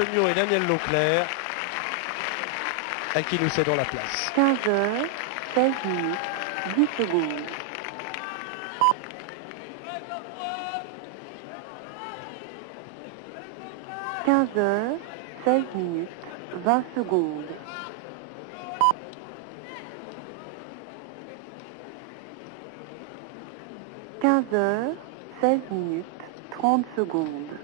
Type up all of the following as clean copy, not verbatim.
Mion et Daniel Leclerc, à qui nous cédons la place. 15h, 16 minutes, 10 secondes. 15h, 16 minutes, 20 secondes. 15h, 16 minutes, 30 secondes.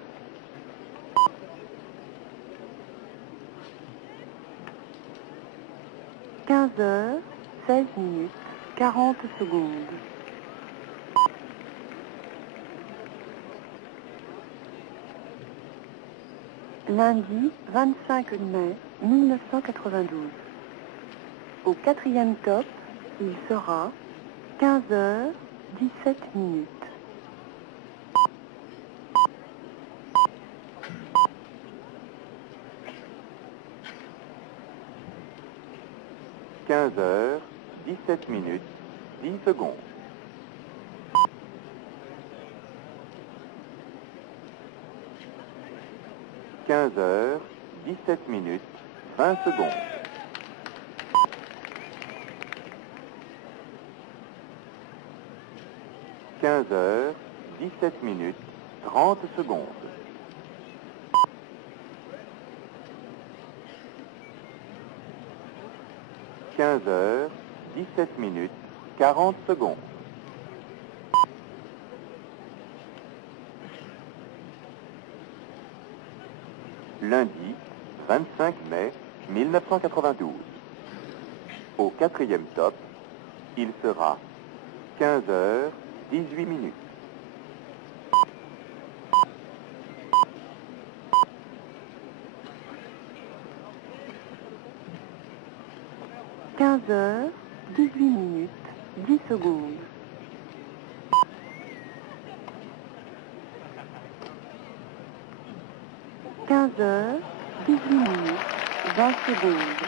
15h, 16 minutes, 40 secondes. Lundi 25 mai 1992. Au 4e top, il sera 15h, 17 minutes. 15h, 17 minutes, 10 secondes. 15h, 17 minutes, 20 secondes. 15h, 17 minutes, 30 secondes. 15h, 17 minutes, 40 secondes. 'Lundi 25 mai 1992. Au 4e top, il sera 15h, 18 minutes. 15h, 18 minutes, 10 secondes. 15h, 18 minutes, 20 secondes.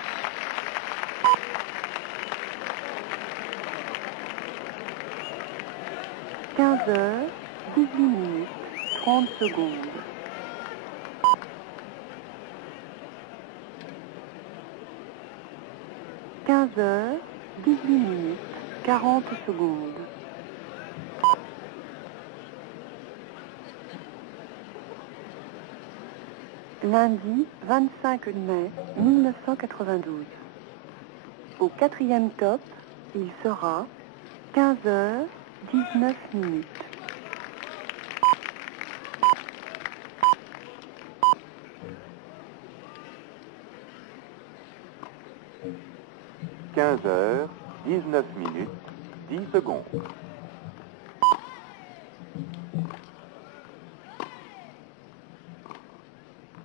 15h, 18 minutes, 30 secondes. 15h, 18 minutes, 40 secondes. 'Lundi 25 mai 1992. Au 4e top, il sera 15h, 19 minutes. 15h, 19 minutes, 10 secondes.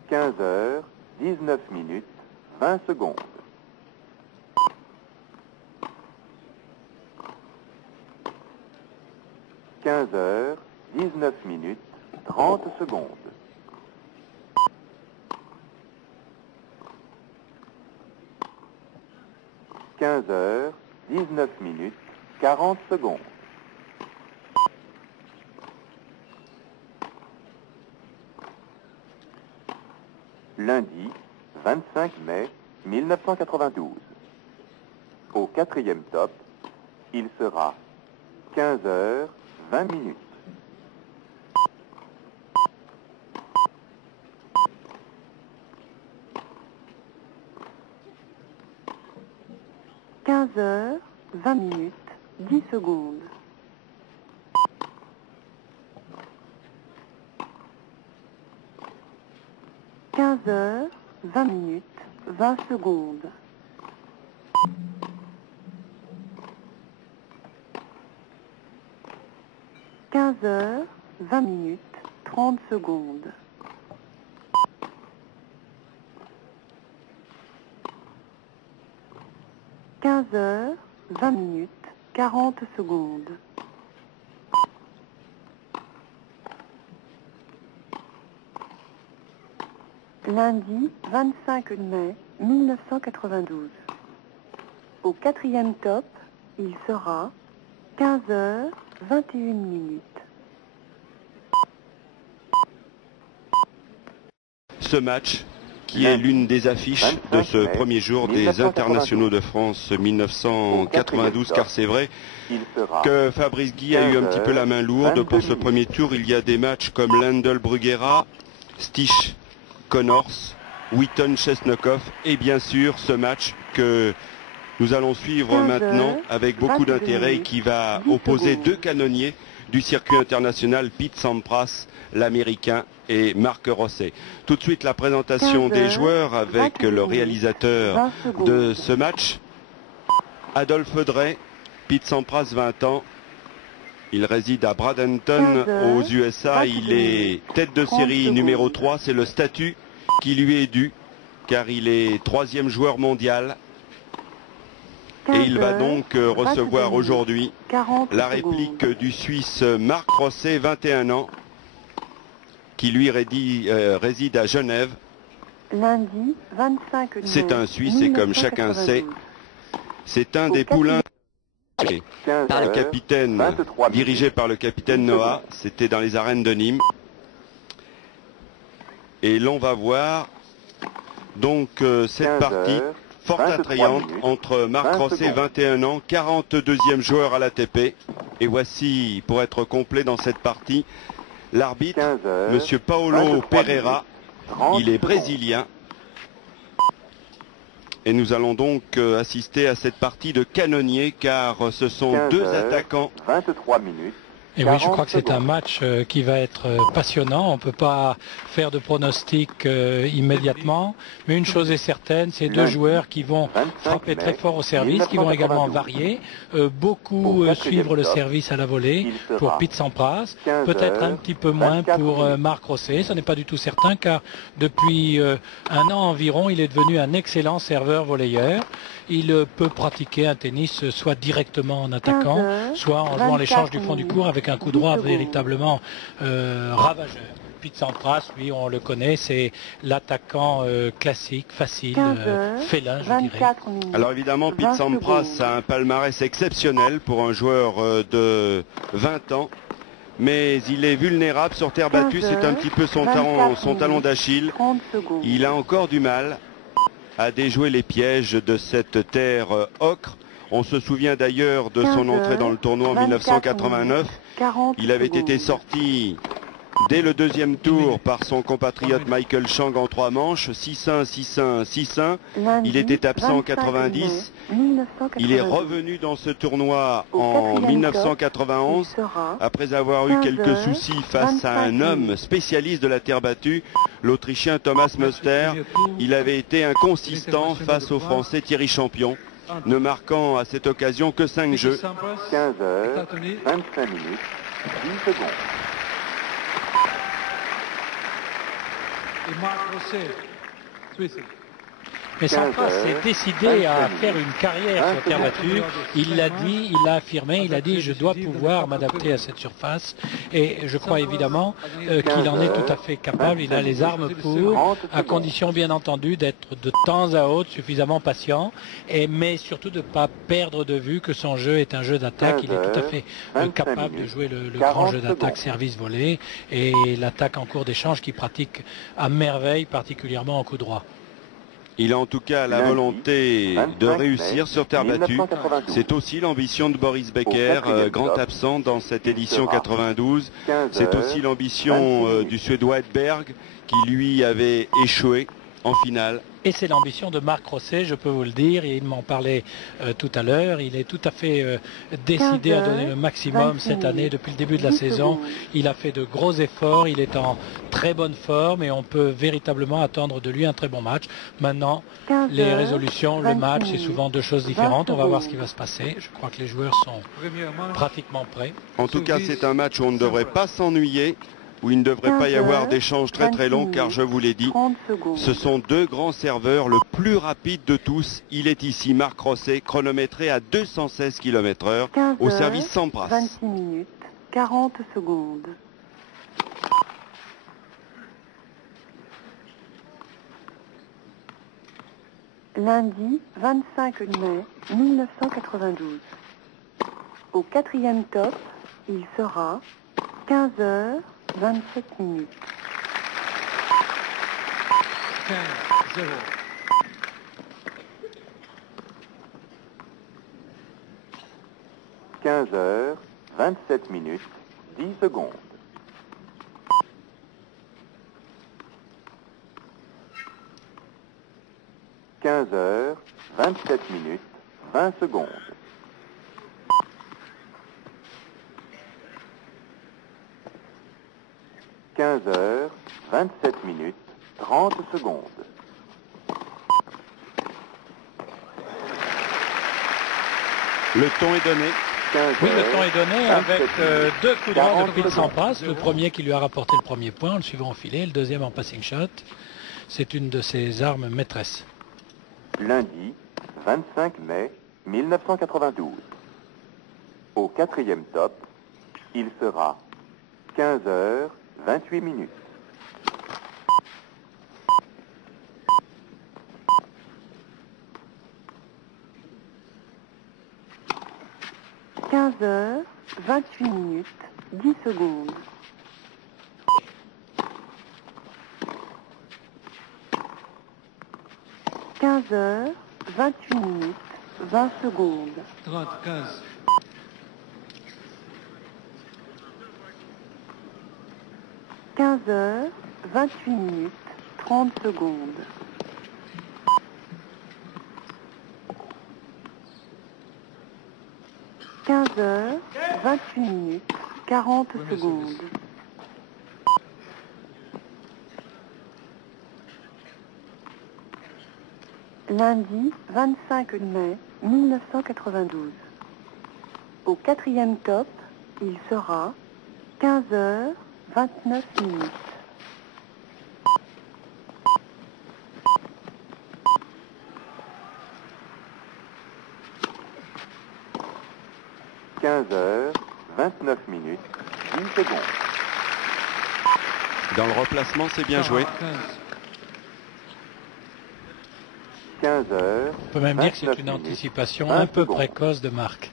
15h, 19 minutes, 20 secondes. 15h, 19 minutes, 30 secondes. 15h, 19 minutes, 40 secondes. 'Lundi 25 mai 1992. Au 4e top, il sera 15h, 20 minutes. 15h, 20 minutes, 10 secondes. 15h, 20 minutes, 20 secondes. 15h, 20 minutes, 30 secondes. 15h, 20 minutes, 40 secondes. 'Lundi 25 mai 1992. Au 4e top, il sera 15h, 21 minutes. Ce match qui est l'une des affiches de ce premier jour des internationaux de France 1992, car c'est vrai que Fabrice Guy a eu un petit peu la main lourde pour ce premier tour. Il y a des matchs comme Lendl Bruguera, Stich Connors, Wheaton Chesnokov et bien sûr ce match que nous allons suivre maintenant avec beaucoup d'intérêt et qui va opposer deux canonniers du circuit international, Pete Sampras, l'américain, et Marc Rosset. Tout de suite la présentation des joueurs avec le réalisateur de ce match, Adolphe Drey. Pete Sampras, 20 ans. Il réside à Bradenton aux USA. Il est tête de série numéro 3. C'est le statut qui lui est dû car il est 3e joueur mondial. Et il va donc recevoir aujourd'hui la réplique du Suisse Marc Rosset, 21 ans, qui lui réside à Genève. Lundi 25 mai. C'est un Suisse et comme chacun sait, c'est un des poulains par le capitaine, dirigé par le capitaine Noah. C'était dans les arènes de Nîmes. Et l'on va voir donc cette partie fort attrayante entre Marc Rosset, 21 ans, 42e joueur à l'ATP. Et voici, pour être complet dans cette partie, l'arbitre, Monsieur Paolo Pereira. Il est brésilien. Et nous allons donc assister à cette partie de canonnier, car ce sont deux attaquants. 23 minutes. Et oui, je crois que c'est un match qui va être passionnant. On ne peut pas faire de pronostic immédiatement. Mais une chose est certaine, c'est deux joueurs qui vont frapper très fort au service, qui vont également varier. Beaucoup suivre le service à la volée pour Pete Sampras. Peut-être un petit peu moins pour Marc Rosset. Ce n'est pas du tout certain, car depuis un an environ, il est devenu un excellent serveur volleyeur. Il peut pratiquer un tennis soit directement en attaquant, soit en jouant l'échange du fond du court avec un coup droit véritablement ravageur. Pete Sampras, lui, on le connaît, c'est l'attaquant classique, facile, félin, je dirais. Alors évidemment, Pete Sampras a un palmarès exceptionnel pour un joueur de 20 ans. Mais il est vulnérable sur terre battue, c'est un petit peu son talon d'Achille. Il a encore du mal à déjouer les pièges de cette terre ocre. On se souvient d'ailleurs de son entrée dans le tournoi en 1989. Il avait été sorti dès le deuxième tour par son compatriote Michael Chang en 3 manches, 6-1, 6-1, 6-1. Il était absent en 90. Il est revenu dans ce tournoi en 1991 après avoir eu quelques soucis face à un homme spécialiste de la terre battue, l'Autrichien Thomas Muster. Il avait été inconsistant face au Français Thierry Champion, ne marquant à cette occasion que 5 jeux. 15 heures, 25 minutes, 10 secondes. Et Marc Rosset, Suisse. Mais Sampras s'est décidé à faire une carrière sur terre battue. Il l'a dit, il l'a affirmé, il a dit je dois pouvoir m'adapter à cette surface. Et je crois évidemment qu'il en est tout à fait capable. Il a les armes pour, à condition bien entendu d'être de temps à autre suffisamment patient, mais surtout de ne pas perdre de vue que son jeu est un jeu d'attaque. Il est tout à fait capable de jouer le grand jeu d'attaque service-volée et l'attaque en cours d'échange qu'il pratique à merveille, particulièrement en coup droit. Il a en tout cas la volonté de réussir sur terre battue. C'est aussi l'ambition de Boris Becker, grand absent dans cette édition 92. C'est aussi l'ambition du Suédois Edberg, qui lui avait échoué en finale. Et c'est l'ambition de Marc Rosset, je peux vous le dire, et il m'en parlait tout à l'heure. Il est tout à fait décidé à donner le maximum cette année. Depuis le début de la saison, il a fait de gros efforts, il est en très bonne forme et on peut véritablement attendre de lui un très bon match. Maintenant, les résolutions, le match, c'est souvent deux choses différentes. On va voir ce qui va se passer. Je crois que les joueurs sont pratiquement prêts. En tout cas, c'est un match où on ne devrait pas s'ennuyer, où il ne devrait pas y avoir d'échanges très très longs, car je vous l'ai dit, ce sont deux grands serveurs, le plus rapide de tous. Il est ici, Marc Rosset, chronométré à 216 km/h au service Sampras. 26 minutes, 40 secondes. Lundi 25 mai 1992. Au 4e top, il sera 15h27 minutes. 15h, 27 minutes, 10 secondes. 15h, 27 minutes, 20 secondes. 15h, 27 minutes, 30 secondes. Le ton est donné. Oui, le temps est donné avec deux coups droits de Pete Sampras. Le premier qui lui a rapporté le premier point, le suivant en filet, le deuxième en passing shot. C'est une de ses armes maîtresses. Lundi, 25 mai 1992. Au quatrième top, il sera 15h, 28 minutes. 15h, 28 minutes, 10 secondes. 15h, 28 minutes, 20 secondes. 15h, 28 minutes, 30 secondes. 15h, 28 minutes, 40 secondes. 'Lundi 25 mai 1992. Au quatrième top, il sera 15h, 29 minutes. 15h, 29 minutes, 10 secondes. Dans le replacement, c'est bien joué. 15h. On peut même dire que c'est une anticipation un peu précoce de Marc.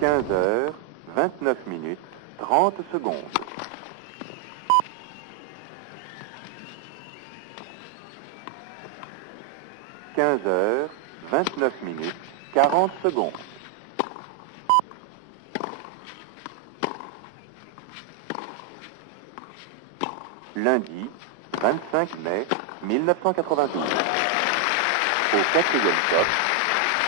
15h, 29 minutes, 30 secondes. 15h, 29 minutes, 40 secondes. Lundi, 25 mai 1992. Au quatrième top,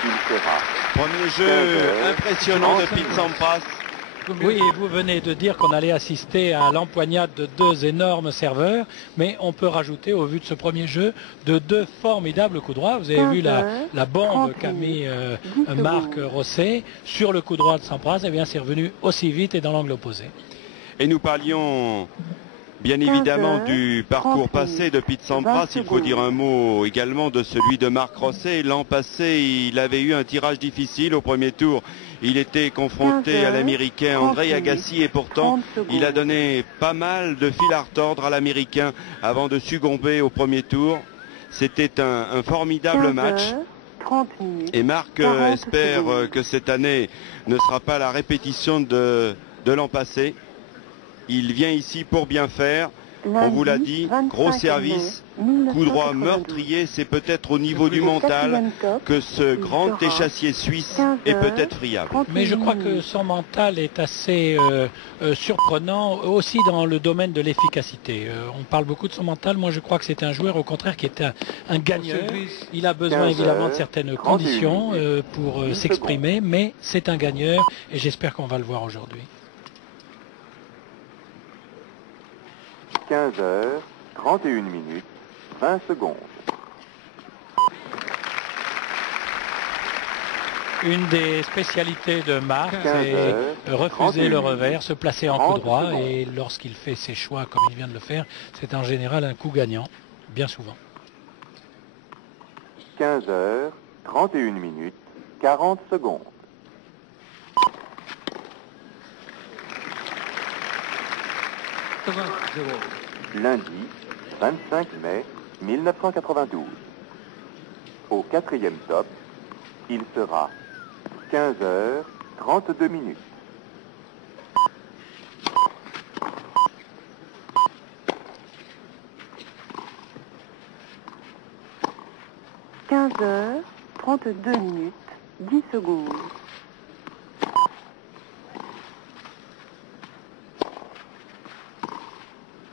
il sera... Premier jeu impressionnant de Pete Sampras. Oui, et vous venez de dire qu'on allait assister à l'empoignade de deux énormes serveurs, mais on peut rajouter, au vu de ce premier jeu, de deux formidables coups droits. Vous avez vu la bombe qu'a mis Marc Rosset sur le coup droit de Sampras. Eh bien, c'est revenu aussi vite et dans l'angle opposé. Et nous parlions bien évidemment du parcours passé de Pete Sampras. Il faut dire un mot également de celui de Marc Rosset. L'an passé, il avait eu un tirage difficile au premier tour. Il était confronté à l'Américain André Agassi et pourtant, il a donné pas mal de fil à retordre à l'Américain avant de succomber au premier tour. C'était un formidable match. Et Marc espère que cette année ne sera pas la répétition de l'an passé. Il vient ici pour bien faire. On vous l'a dit, gros service, coup droit meurtrier, c'est peut-être au niveau du mental que ce grand échassier suisse est peut-être friable. Mais je crois que son mental est assez surprenant aussi dans le domaine de l'efficacité. On parle beaucoup de son mental, moi je crois que c'est un joueur au contraire qui est un gagneur. Il a besoin évidemment de certaines conditions pour s'exprimer, mais c'est un gagneur et j'espère qu'on va le voir aujourd'hui. 15h, 31 minutes, 20 secondes. Une des spécialités de Marc, c'est refuser le revers, se placer en coup droit et lorsqu'il fait ses choix comme il vient de le faire, c'est en général un coup gagnant, bien souvent. 15h, 31 minutes, 40 secondes. Lundi, 25 mai 1992. Au quatrième top, il sera 15h, 32 minutes. 15h32 minutes, 10 secondes.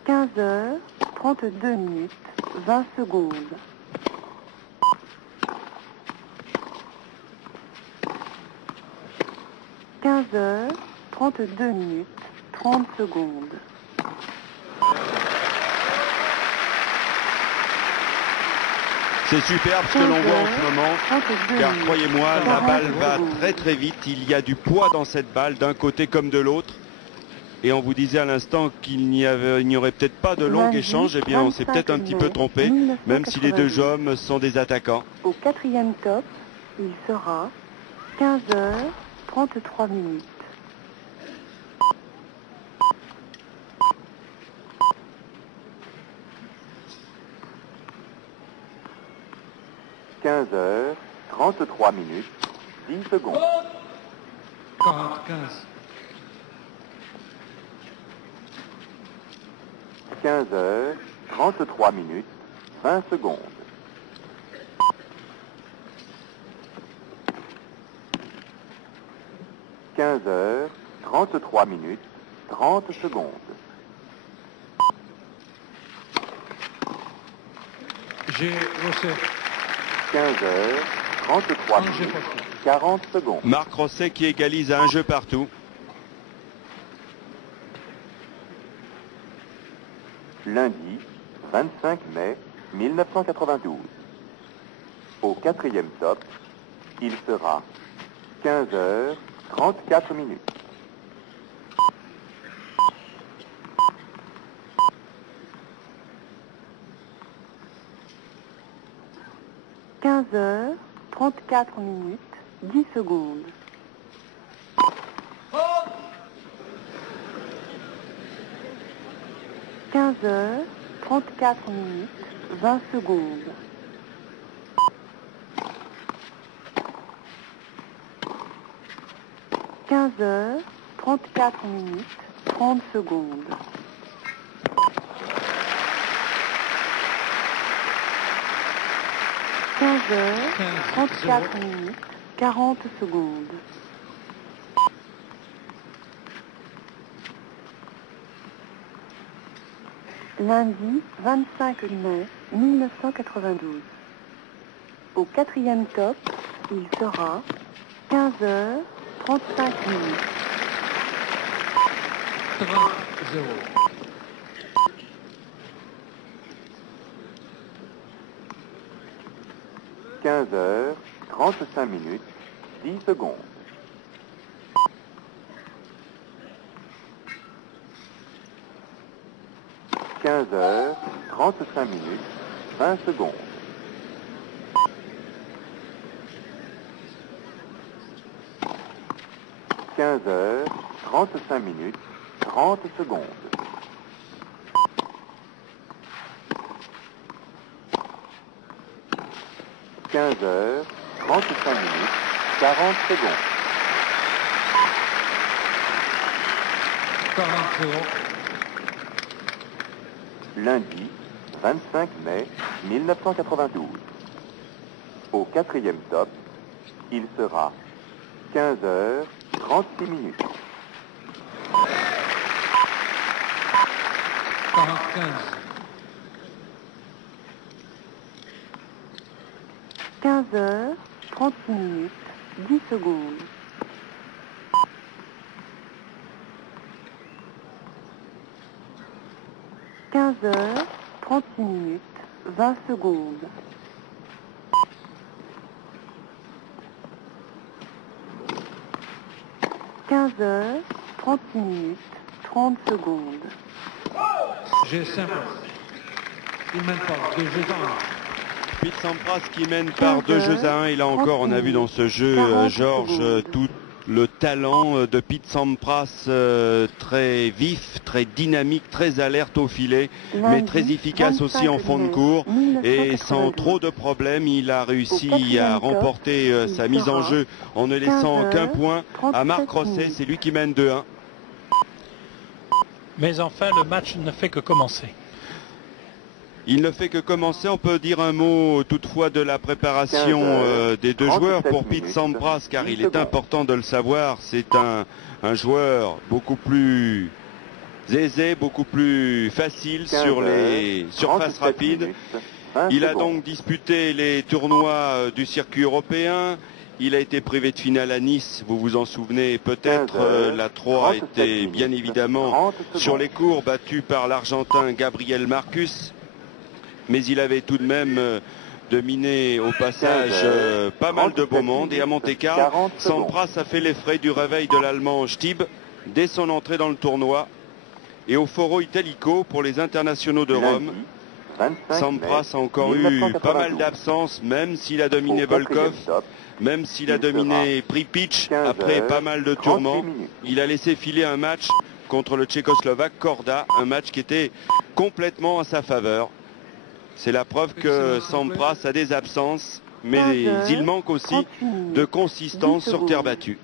15h32 minutes, 20 secondes. 15h32 minutes, 30 secondes. C'est superbe ce que l'on voit en ce moment, car croyez-moi, la balle va très très vite. Il y a du poids dans cette balle, d'un côté comme de l'autre. Et on vous disait à l'instant qu'il n'y aurait peut-être pas de long échange. Eh bien, on s'est peut-être un petit peu trompé, même si les deux hommes sont des attaquants. Au quatrième top, il sera 15h33 minutes. 15h33 minutes, 10 secondes. 15h33 minutes, 20 secondes. 15h33 minutes, 30 secondes. J'ai Rosset. 15h33 minutes, 40 secondes. Marc Rosset qui égalise à un jeu partout. Lundi 25 mai 1992. Au quatrième top, il sera 15h34 minutes. 15h34 minutes, 10 secondes. 15h34 minutes, 20 secondes. 15h34 minutes, 30 secondes. 15h34 minutes, 40 secondes. Lundi 25 mai 1992. Au quatrième top, il sera 15h35 minutes. 3-0. 15h35 minutes, 10 secondes. 15h35 minutes, 20 secondes. 15h35 minutes, 30 secondes. 15h35 minutes, 40 secondes. 40-0. Lundi 25 mai 1992. Au quatrième top, il sera 15h36 minutes. 45. 15h36 minutes, 10 secondes. 15h36 minutes, 20 secondes. 15h36 minutes, 30 secondes. J'ai Sampras. Il mène pas 2 jeux à 1. Pete Sampras qui mène par 2 jeux à 1. Et là encore, on a vu dans ce jeu, Georges, tout le talent de Pete Sampras, très vif, très dynamique, très alerte au filet, mais très efficace aussi en fond de cours. Et sans trop de problèmes, il a réussi à remporter sa mise en jeu en ne laissant qu'un point à Marc Rosset. C'est lui qui mène 2-1. Mais enfin, le match ne fait que commencer. Il ne fait que commencer. On peut dire un mot toutefois de la préparation des deux joueurs pour Pete Sampras, car il est important de le savoir. C'est un joueur beaucoup plus aisé, beaucoup plus facile sur les surfaces rapides. Il a donc disputé les tournois du circuit européen. Il a été privé de finale à Nice, vous vous en souvenez peut-être. La 3 était bien évidemment sur les cours, battu par l'Argentin Gabriel Marcus. Mais il avait tout de même dominé au passage pas mal de beau monde. Et à Monte-Carlo, Sampras a fait les frais du réveil de l'Allemand Stib dès son entrée dans le tournoi. Et au Foro Italico, pour les internationaux de Rome, Sampras a encore eu pas mal d'absences, même s'il a dominé Volkov. Même s'il a dominé Pripyat après pas mal de tourments, il a laissé filer un match contre le Tchécoslovaque Korda, un match qui était complètement à sa faveur. C'est la preuve que Sampras a des absences, mais il manque aussi de consistance sur terre battue.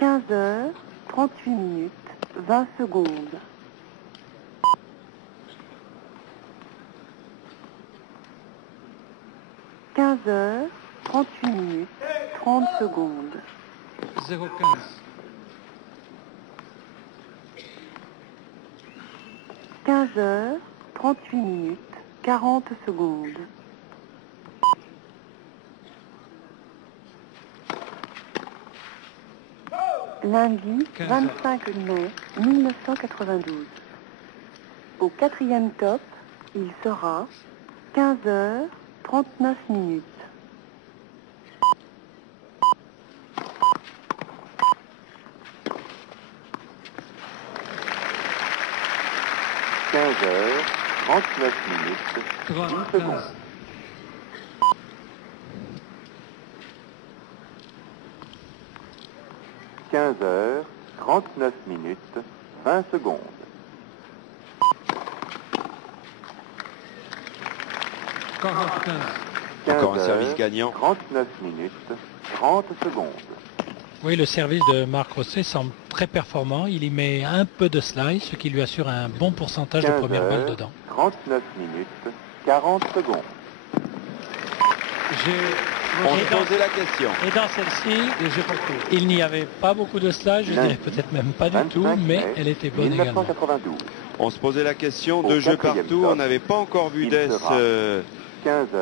15h, 38 minutes, 20 secondes. 15h, 38 minutes, 30 secondes. 0,15. 15h, 38 minutes, 40 secondes. Lundi 25 mai 1992. Au quatrième top, il sera 15h, 39 minutes. Heures, 39 minutes, 10 secondes. 15h, 39 minutes, 20 secondes. Encore un service gagnant. 39 minutes, 30 secondes. Oui, le service de Marc Rosset semble très performant. Il y met un peu de slide, ce qui lui assure un bon pourcentage de première balle dedans. 39 minutes, 40 secondes. On se posait la question. Et dans celle-ci, il n'y avait pas beaucoup de slide, je dirais peut-être même pas du tout, mais elle était bonne également. On se posait la question de jeu partout. On n'avait pas encore vu d'ess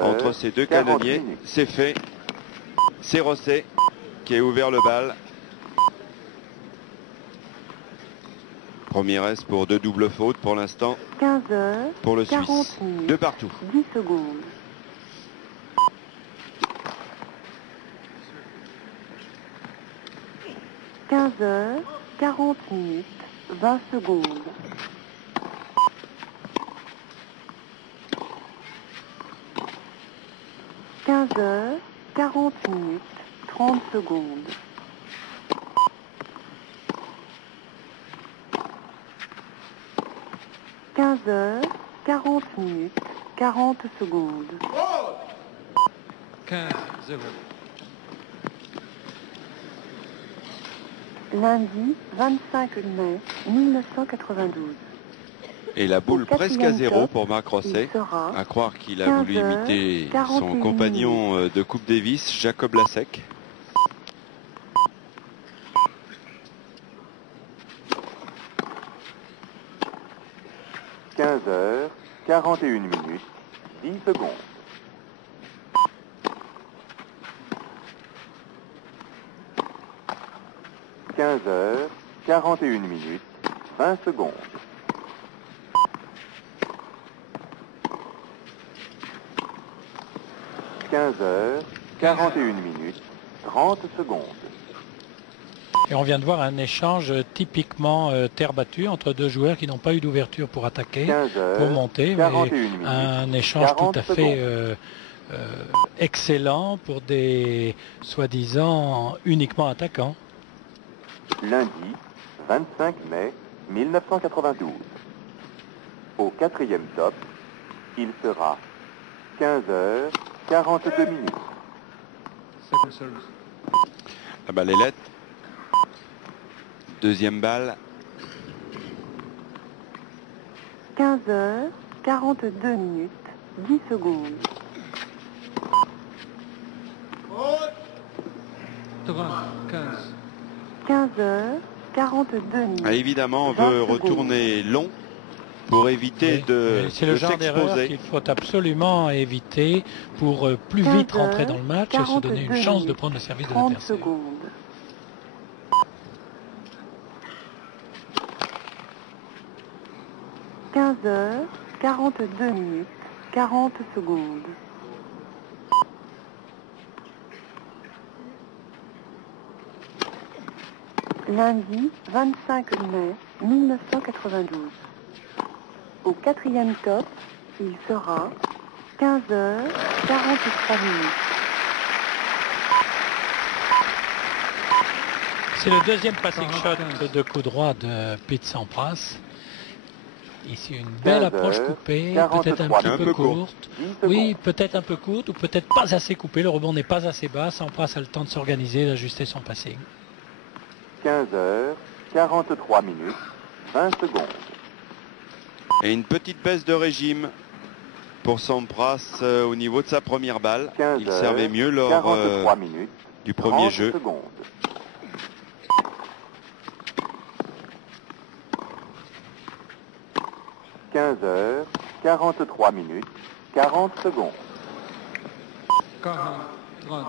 entre ces deux canonniers. C'est fait. C'est Rosset qui a ouvert le bal. Premier S pour deux doubles fautes pour l'instant. 15h, pour le Suisse. 40 minutes, de partout. 10 secondes. 15h, 40 minutes, 20 secondes. 15h, 40 minutes, 30 secondes. 15h, 40 minutes, 40 secondes. 15-0. Lundi 25 mai 1992. Et la boule presque à zéro pour Marc Rosset. À croire qu'il a voulu imiter son compagnon de Coupe Davis, Jacob Lasek. « 15h, 41 minutes, 10 secondes. 15h, 41 minutes, 20 secondes. 15h, 41 minutes, 30 secondes. Et on vient de voir un échange typiquement terre battue entre deux joueurs qui n'ont pas eu d'ouverture pour attaquer, pour monter, mais un échange tout à fait excellent pour des soi-disant uniquement attaquants. Lundi 25 mai 1992. Au quatrième top, il sera 15h, 42 minutes. La balle est lettre. Deuxième balle. 15h, 42 minutes, 10 secondes. 15h, 42 minutes. Ah, évidemment, on veut retourner long pour éviter de C'est le genre d'erreur qu'il faut absolument éviter pour plus vite rentrer dans le match et se donner une chance de prendre le service de l'adversaire. 15h, 42 minutes, 40 secondes. Lundi 25 mai 1992. Au quatrième top, il sera 15h, 43 minutes. C'est le deuxième passing shot de coup droit de Pete Sampras. Ici une belle approche coupée, peut-être un petit peu courte. Oui, peut-être un peu courte ou peut-être pas assez coupée. Le rebond n'est pas assez bas. Sampras a le temps de s'organiser, d'ajuster son passing. 15h, 43 minutes, 20 secondes. Et une petite baisse de régime pour Sampras au niveau de sa première balle. Il servait mieux lors du premier jeu. Secondes. 15h, 43 minutes, 40 secondes. 40, 30.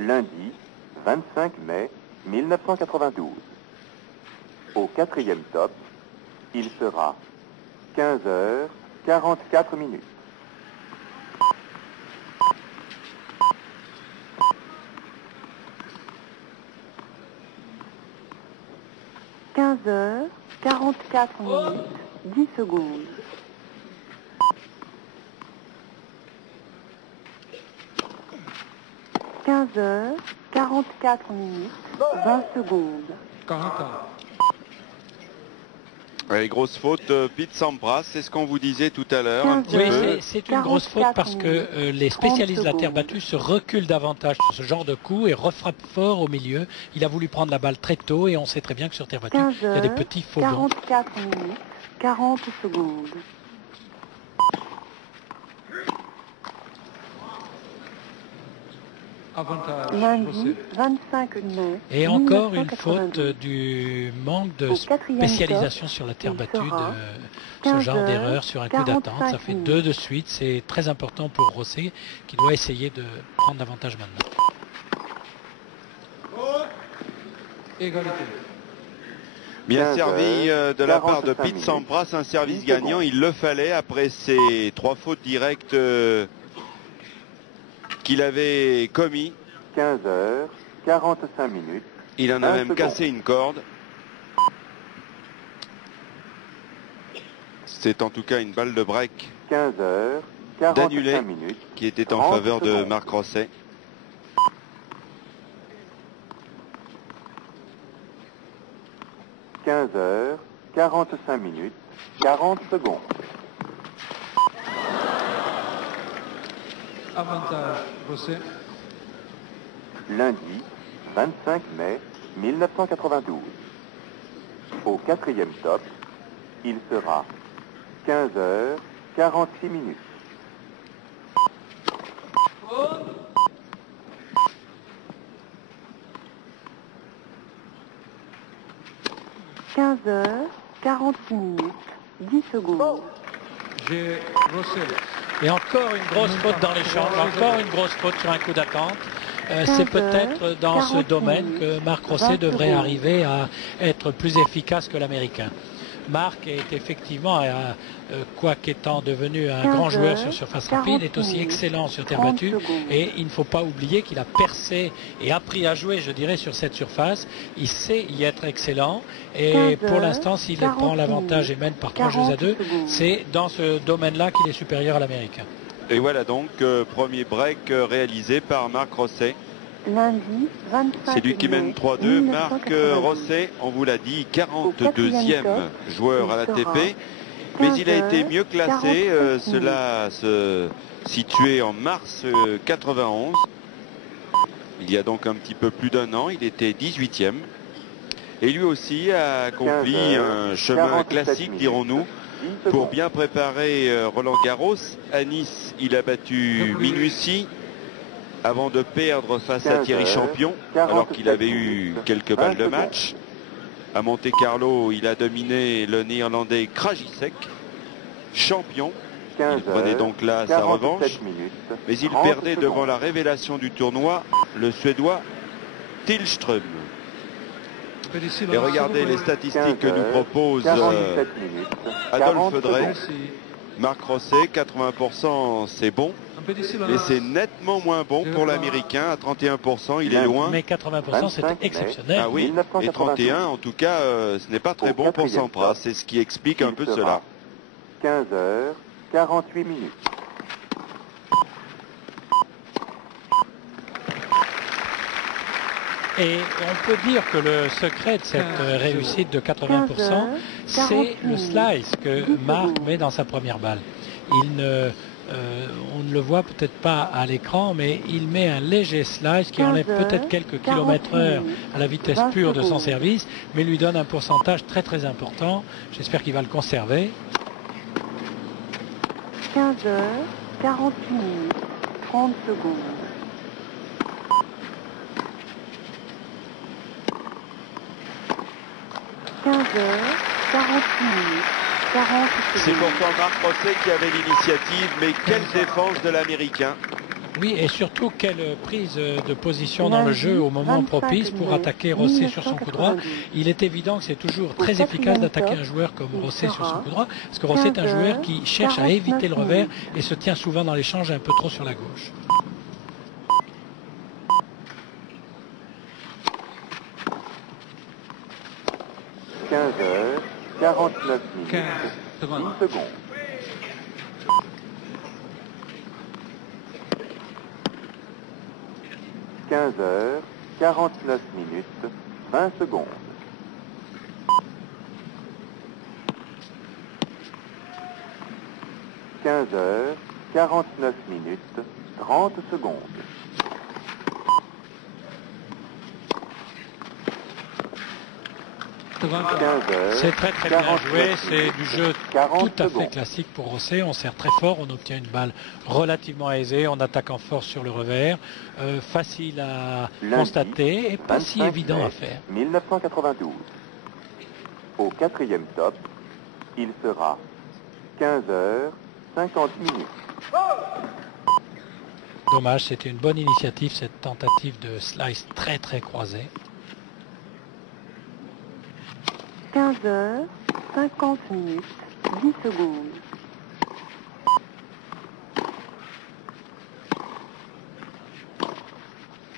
Lundi 25 mai 1992. Au quatrième top, il sera 15h, 44 minutes. 15h, 44 minutes, 10 secondes. 15h, 44 minutes, 20 secondes. 40 ans. Ouais, grosse faute, Pete Sampras, c'est ce qu'on vous disait tout à l'heure. Oui, c'est une grosse faute parce que les spécialistes de la terre battue se reculent davantage sur ce genre de coup et refrappent fort au milieu. Il a voulu prendre la balle très tôt et on sait très bien que sur terre battue, il y a des petits faux bons. 44 minutes, 40 secondes. Lundi 25 mai. Et encore une faute du manque de spécialisation sur la terre battue de ce genre d'erreur sur un coup d'attente. Ça fait 2 de suite. C'est très important pour Rosset qui doit essayer de prendre l'avantage maintenant. Égalité. Bien servi de la part de Pete Sampras, un service gagnant. Il le fallait après ces 3 fautes directes qu'il avait commis. 15h, 45 minutes. Il en a même cassé une corde. C'est en tout cas une balle de break 15h, 45 minutes. Qui était en faveur de Marc Rosset. « 15h, 45 minutes, 40 secondes. Avantage, Rosset. Lundi 25 mai 1992. Au quatrième top, il sera 15h, 46 minutes. 15h, 46 minutes, 10 secondes. J'ai Rosset. Et encore une grosse faute dans l'échange, encore une grosse faute sur un coup d'attente. C'est peut-être dans ce domaine que Marc Rosset devrait arriver à être plus efficace que l'Américain. Marc est effectivement, quoiqu'étant devenu un grand joueur sur surface rapide, est aussi excellent sur terre battue. Et il ne faut pas oublier qu'il a percé et appris à jouer, je dirais, sur cette surface. Il sait y être excellent. Et pour l'instant, s'il prend l'avantage et mène par 3 jeux à 2, c'est dans ce domaine-là qu'il est supérieur à l'Américain. Et voilà donc, premier break réalisé par Marc Rosset. Lundi 25 C'est lui qui mène 3-2. Marc Rosset, on vous l'a dit, 42e joueur à l'ATP. Mais il a été mieux classé. Cela se situait en mars 91. Il y a donc un petit peu plus d'un an, il était 18e. Et lui aussi a accompli un chemin classique, dirons-nous, pour bien préparer Roland Garros. À Nice, il a battu Minucci avant de perdre face à Thierry Champion, alors qu'il avait eu quelques balles de match. À Monte-Carlo, il a dominé le Néerlandais Krajicek, champion. Il prenait donc là sa revanche, mais il perdait devant la révélation du tournoi, le Suédois Tillström. Et regardez les statistiques que nous propose Adolphe Drey. Marc Rosset, 80% c'est bon, mais c'est nettement moins bon pour l'Américain. À 31%, il est loin. Mais 80% c'est exceptionnel. Ah oui, et 31, en tout cas, ce n'est pas très bon pour Sampras. C'est ce qui explique un peu cela. 15h48 minutes. Et on peut dire que le secret de cette réussite de 80%, c'est le slice que Marc met dans sa première balle. On ne le voit peut-être pas à l'écran, mais il met un léger slice qui enlève peut-être quelques kilomètres/heure à la vitesse pure de son service, mais lui donne un pourcentage très très important. J'espère qu'il va le conserver. 15h48 minutes, 30 secondes. 15h48 minutes, 40 secondes. C'est pourtant Marc Rosset qui avait l'initiative, mais quelle défense de l'Américain. Oui, et surtout quelle prise de position dans le jeu au moment propice pour attaquer Rosset sur son coup droit. Il est évident que c'est toujours très efficace d'attaquer un joueur comme Rosset sur son coup droit, parce que Rosset est un joueur qui cherche à éviter le revers et se tient souvent dans l'échange un peu trop sur la gauche. 15h49 minutes, 10 secondes. 15h49 minutes, 20 secondes. 15h49 minutes, 30 secondes. C'est très très bien joué, c'est du jeu tout à fait classique pour Rosset. On sert très fort, on obtient une balle relativement aisée, on attaque en force sur le revers, facile à constater et pas si évident à faire. 1992. Au quatrième top, il sera 15h50 minutes. Dommage, c'était une bonne initiative cette tentative de slice très très croisée. 15h50 minutes, 10 secondes.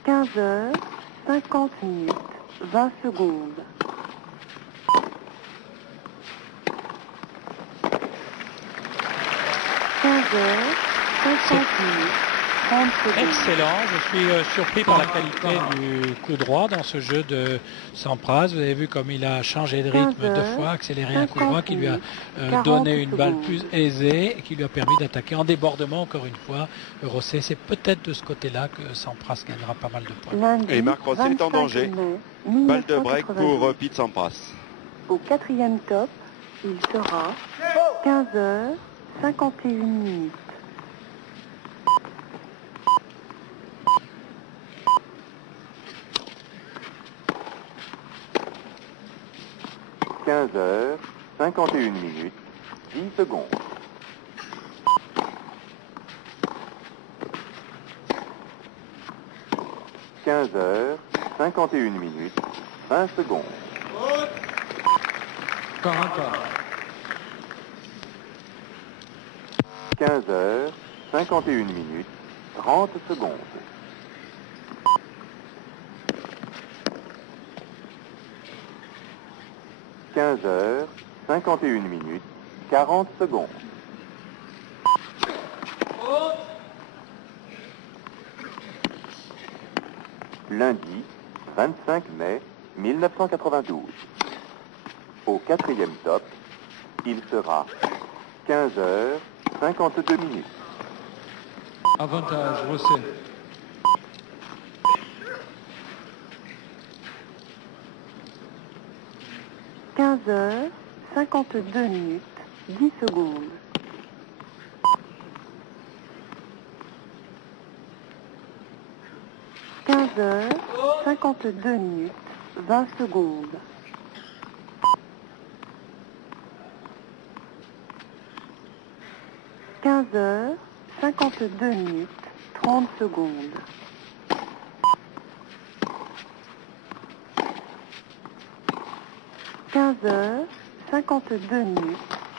15h50 minutes, 20 secondes. 15h50 minutes, 30 secondes. Excellent, je suis surpris par la qualité du coup droit dans ce jeu de Sampras. Vous avez vu comme il a changé de rythme deux fois, accéléré un coup droit qui lui a donné une balle plus aisée et qui lui a permis d'attaquer en débordement encore une fois. Rosset, c'est peut-être de ce côté-là que Sampras gagnera pas mal de points. Et Marc Rosset est en danger. Balle de break pour Pete Sampras. Au quatrième top, il sera 15h51 minutes. 15h51 minutes, 10 secondes. 15h51 minutes, 20 secondes. 15h51 minutes, 30 secondes. 15h51 minutes, 40 secondes. Lundi 25 mai 1992. Au quatrième top, il sera 15h52 minutes. Avantage, Rosset. 15h52 10 secondes. 15h52 20 secondes. 15h52 30 secondes. 15h52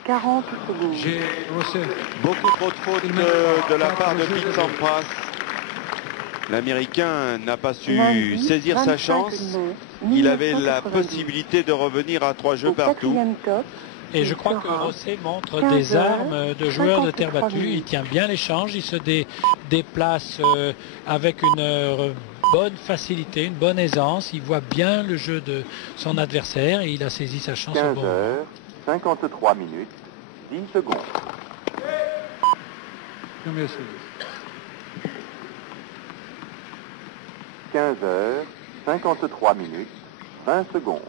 40 secondes. J'ai reçu. Beaucoup trop de fautes de la part de Pete Sampras. L'Américain n'a pas su saisir sa chance. Il avait la possibilité de revenir à 3 jeux partout. Et je crois que Rosset montre des armes de joueurs de terre battue. Il tient bien l'échange, il se déplace avec une bonne facilité, une bonne aisance. Il voit bien le jeu de son adversaire et il a saisi sa chance au bon moment. 53 minutes, 10 secondes. Premier service. 15h53 minutes, 20 secondes.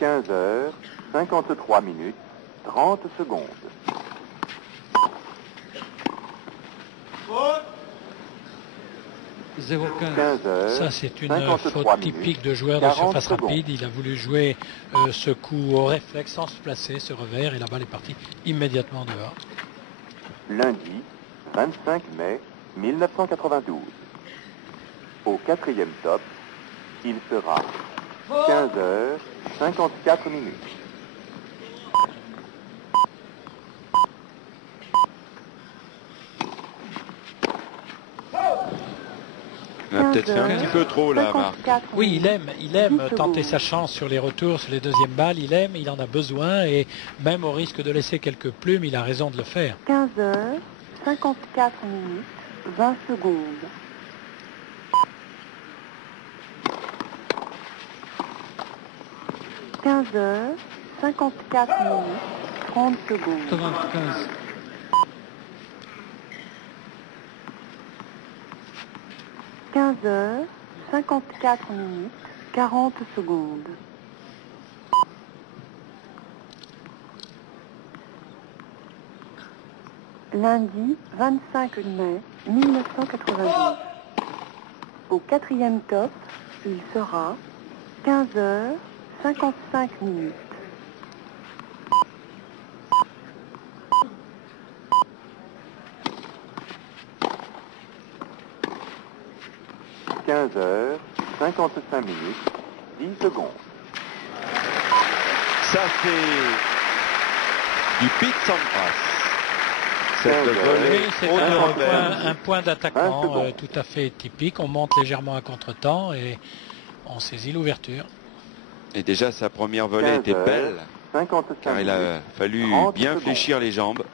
15h53 minutes, 30 secondes. Ça, c'est une faute typique de joueur de surface rapide. Il a voulu jouer ce coup au réflexe sans se placer, ce revers, et la balle est partie immédiatement dehors. Lundi, 25 mai 1992. Au 4e top, il sera 15h54 minutes. On a peut-être fait un petit peu trop là, Marc. Oui, il aime tenter sa chance sur les retours, sur les deuxièmes balles. Il en a besoin et même au risque de laisser quelques plumes, il a raison de le faire. 15h54 minutes, 20 secondes. 15h54 minutes, 30 secondes. 35. 15h54 minutes, 40 secondes. Lundi 25 mai 1992. Au 4e top, il sera 15h55 minutes. 15h55 minutes, 10 secondes. Ça, c'est du Pete Sampras. Cette volée, C'est un point d'attaquement tout à fait typique. On monte légèrement à contre-temps et on saisit l'ouverture. Et déjà, sa première volée était belle, car il a fallu bien fléchir les jambes.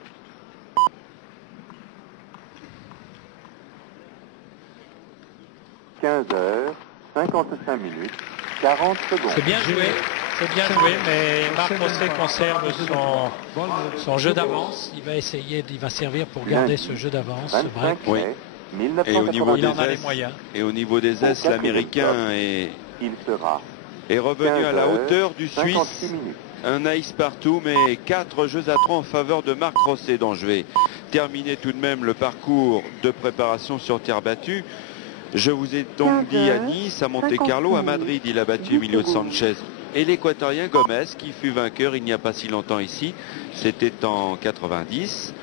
15h55 minutes, 40 secondes. C'est bien joué, mais Marc Rosset conserve son jeu d'avance. Il va servir pour garder ce jeu d'avance, ce break. Oui. Et au niveau Il en a les moyens. Et au niveau des S, l'Américain est revenu à la hauteur du Suisse. Un ace partout, mais 4 jeux à 3 en faveur de Marc Rosset, dont je vais terminer tout de même le parcours de préparation sur terre battue. Je vous ai donc dit à Nice, à Monte-Carlo, à Madrid, il a battu Emilio Sanchez et l'Équatorien Gomez, qui fut vainqueur il n'y a pas si longtemps ici. C'était en 90.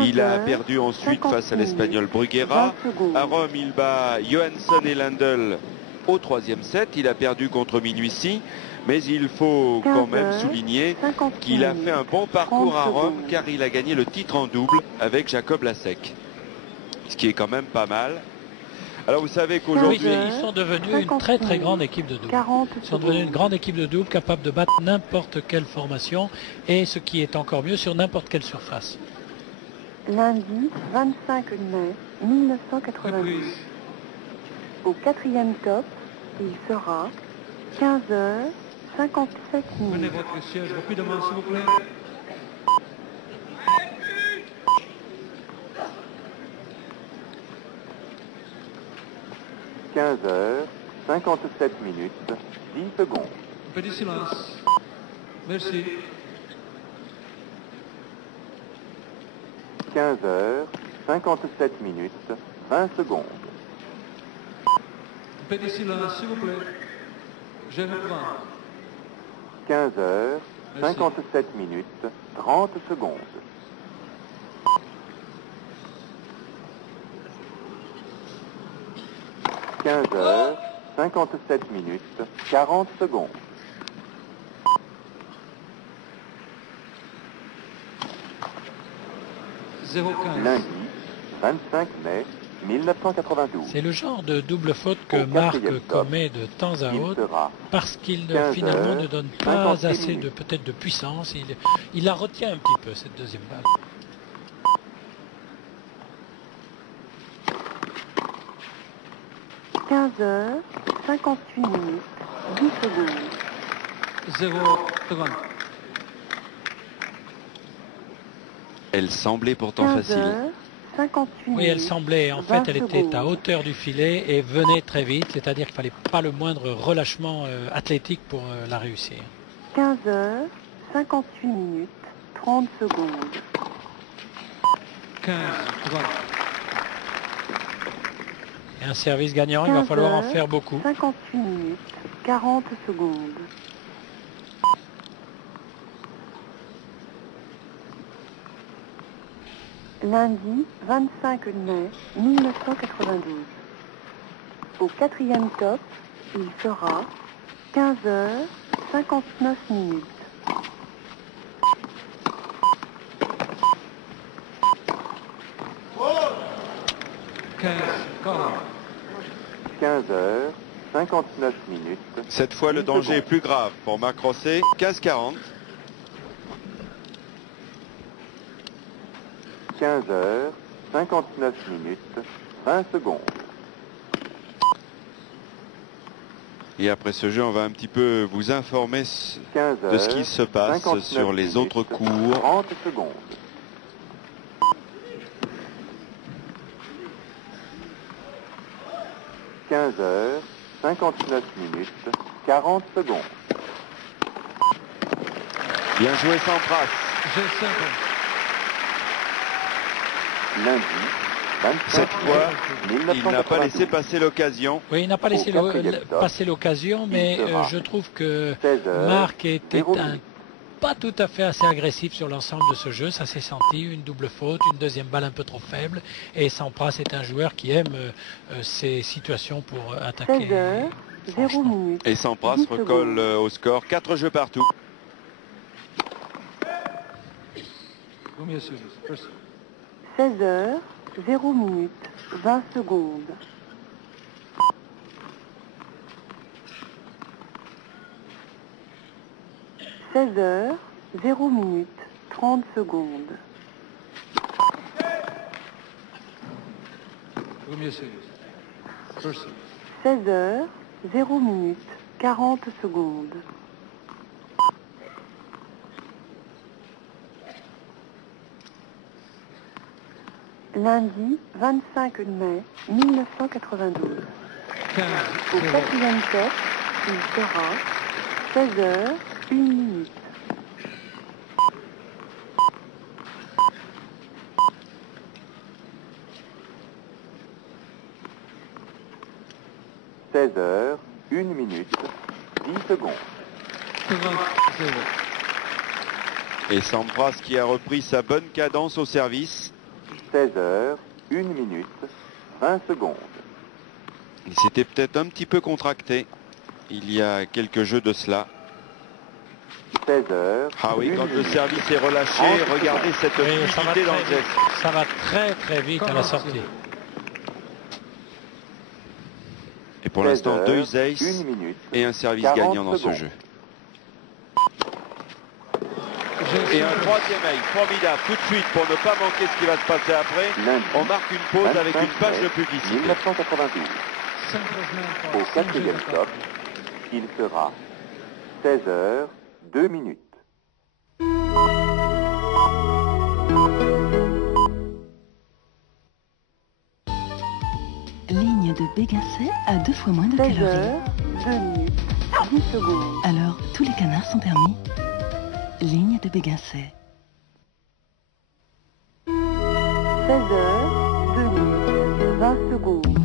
Il a perdu ensuite face à l'Espagnol Bruguera. À Rome, il bat Johansson et Lendl au 3e set. Il a perdu contre Minuissi. Mais il faut quand même souligner qu'il a fait un bon parcours à Rome, car il a gagné le titre en double avec Jacob Lasek. Ce qui est quand même pas mal. Alors vous savez qu'aujourd'hui, ils sont devenus une très très grande équipe de double. Ils sont devenus une grande équipe de double capable de battre n'importe quelle formation et ce qui est encore mieux sur n'importe quelle surface. Lundi 25 mai 1992. Au 4e top, il sera 15h57 Prenez minutes. votre siège, rapidement s'il vous plaît. 15h57 15h57 minutes, 10 secondes. Petit silence. Merci. 15h57 minutes, 20 secondes. Petit silence, s'il vous plaît. Je reprends. 15h57 minutes, 30 secondes. 15h57 minutes, 40 secondes. Lundi, 25 mai 1992. C'est le genre de double faute que Au Marc quatrième commet de temps à Il autre sera parce qu'il 15 finalement ne donne pas 56 assez de minutes. peut-être de puissance. Il la retient un petit peu cette deuxième balle. « 15h58 minutes, 10 secondes. 0,30. Elle semblait pourtant facile. 15h58 Oui, elle minutes, semblait, en 20 fait, elle était à secondes. hauteur du filet et venait très vite, c'est-à-dire qu'il ne fallait pas le moindre relâchement athlétique pour la réussir. 15h58 minutes, 30 secondes. 15, 30. Et un service gagnant, il va falloir en faire beaucoup. 58 minutes, 40 secondes. Lundi 25 mai 1992. Au quatrième top, il sera 15h59 minutes. « 15, 40. 15h59 minutes. Cette fois, le 10 danger est secondes. plus grave pour Marc Rosset. 15-40. 15h59 minutes, 20 secondes. Et après ce jeu, on va un petit peu vous informer 15 de ce qui se passe 59 sur les minutes, autres cours. 30 secondes. 15h59 minutes, 40 secondes. Bien joué Sampras. J'ai 50. Lundi, 25 Cette fois, il n'a pas 1992. laissé passer l'occasion. Oui, il n'a pas laissé Au quatrième top, passer l'occasion, mais il sera je trouve que 16h, Marc était 0 minutes. pas tout à fait assez agressif sur l'ensemble de ce jeu. Ça s'est senti, une double faute, une deuxième balle un peu trop faible. Et Sampras est un joueur qui aime ces situations pour attaquer. 16h, 0 franchement. minutes. Et Sampras 10 recolle secondes. au score. 4 jeux partout. Combien de services? First. 16h, 0 minutes, 20 secondes. 16h, 0 minutes, 30 secondes. Combien de services? First. 16h, 0 minutes, 40 secondes. Lundi 25 mai 1992. 15, Au 0. quatrième top, il sera 16h, 1 minute. – 16h, 1 minute, 10 secondes. 30, 0. Et Sampras qui a repris sa bonne cadence au service. 16h, 1 minute, 20 secondes. Il s'était peut-être un petit peu contracté. Il y a quelques jeux de cela. 16h. Ah oui, quand le service est relâché, regardez cette Oui, ça va fluidité dans très le geste. vite. Ça va très très vite à la sortie. Et pour l'instant, 2 1 aces minute, et un service 40 gagnant dans ce secondes. jeu. J'ai Et un 50. troisième ace formidable tout de suite pour ne pas manquer ce qui va se passer après. Lundi, On marque une pause avec 25 une page mai de publicité. 1992. 59, Au quatrième top, il sera 16h, 2 minutes. Ligne de Béguincet à 2 fois moins de 16 calories. heures, 2 minutes, 10 secondes. Alors, tous les canards sont permis. Ligne de Béguincet. 16 heures, 2 minutes, 20 secondes.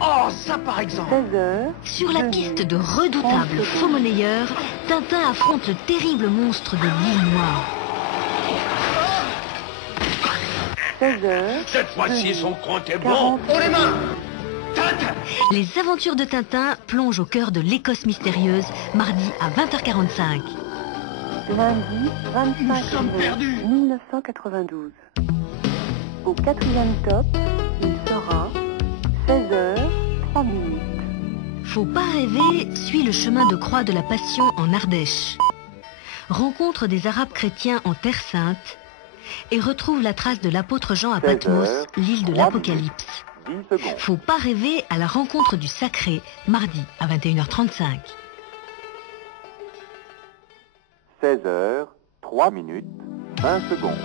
Oh, ça par exemple. 16 heures. Sur la 2 piste minutes, de redoutables 30 faux monnayeurs, Tintin affronte le terrible monstre de l'île Noire. 16 heures. Cette fois-ci, son compte est bon. 40 On les mains. Tintin. Les aventures de Tintin plongent au cœur de l'Écosse mystérieuse, mardi à 20h45. Lundi 25 Nous sommes mai perdus. 1992. Au 4e top, il sera 16 heures, 3 minutes. Faut pas rêver suit le chemin de croix de la Passion en Ardèche. Rencontre des Arabes chrétiens en Terre Sainte et retrouve la trace de l'apôtre Jean à 16 Patmos, heures, l'île de 3 l'Apocalypse. 10 secondes. Faut pas rêver à la rencontre du sacré, mardi à 21h35. 16 heures, 3 minutes, 20 secondes.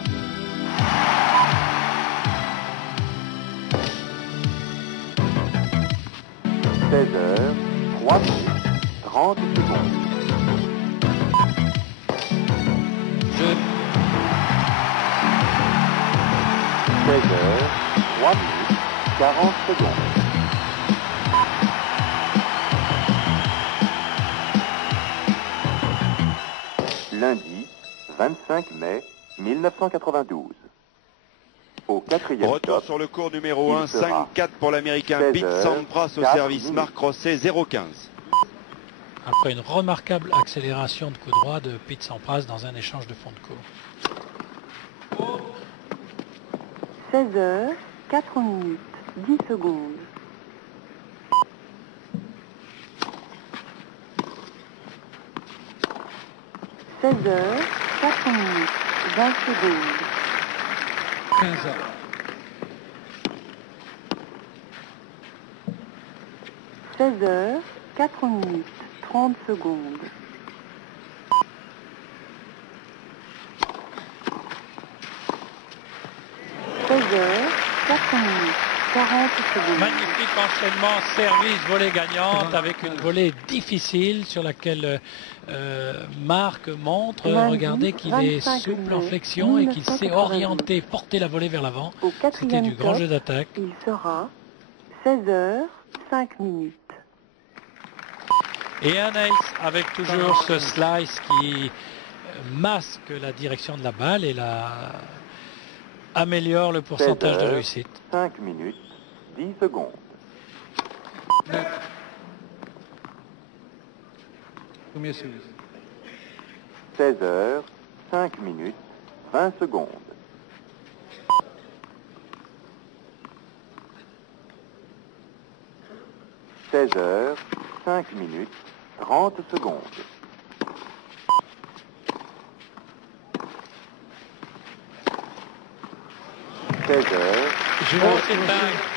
16 heures, 3 minutes, 30 secondes. Je... 16 heures, 3 minutes, 40 secondes. Lundi, 25 mai 1992. Au 4e Retour top, sur le cours numéro 1, il sera 5-4 pour l'américain 16 Pete heures, Sampras au 4 service minutes. Marc Rosset 0,15. Après une remarquable accélération de coup droit de Pete Sampras dans un échange de fond de cours. 16 heures, 4 minutes, 10 secondes. 16 heures, 4 minutes, 20 secondes. 15 heures. 16 heures, 4 minutes, 30 secondes. 16 heures, 4 minutes, 40 secondes. Magnifique enchaînement, service, volée gagnante avec une volée difficile sur laquelle Marc montre, Lundi, regardez qu'il est 25 souple en mai flexion et qu'il sait 1992. orienter, porter la volée vers l'avant. Au C'était 4e du grand top, jeu d'attaque. il sera 16 heures, 5 minutes. Et un ace avec toujours ce slice qui masque la direction de la balle et améliore le pourcentage 16 de heures, réussite. 5 minutes, 10 secondes. Premier service. 16 heures, 5 minutes, 20 secondes. 16 heures, 5 minutes, 30 secondes. 16 heures, C'est un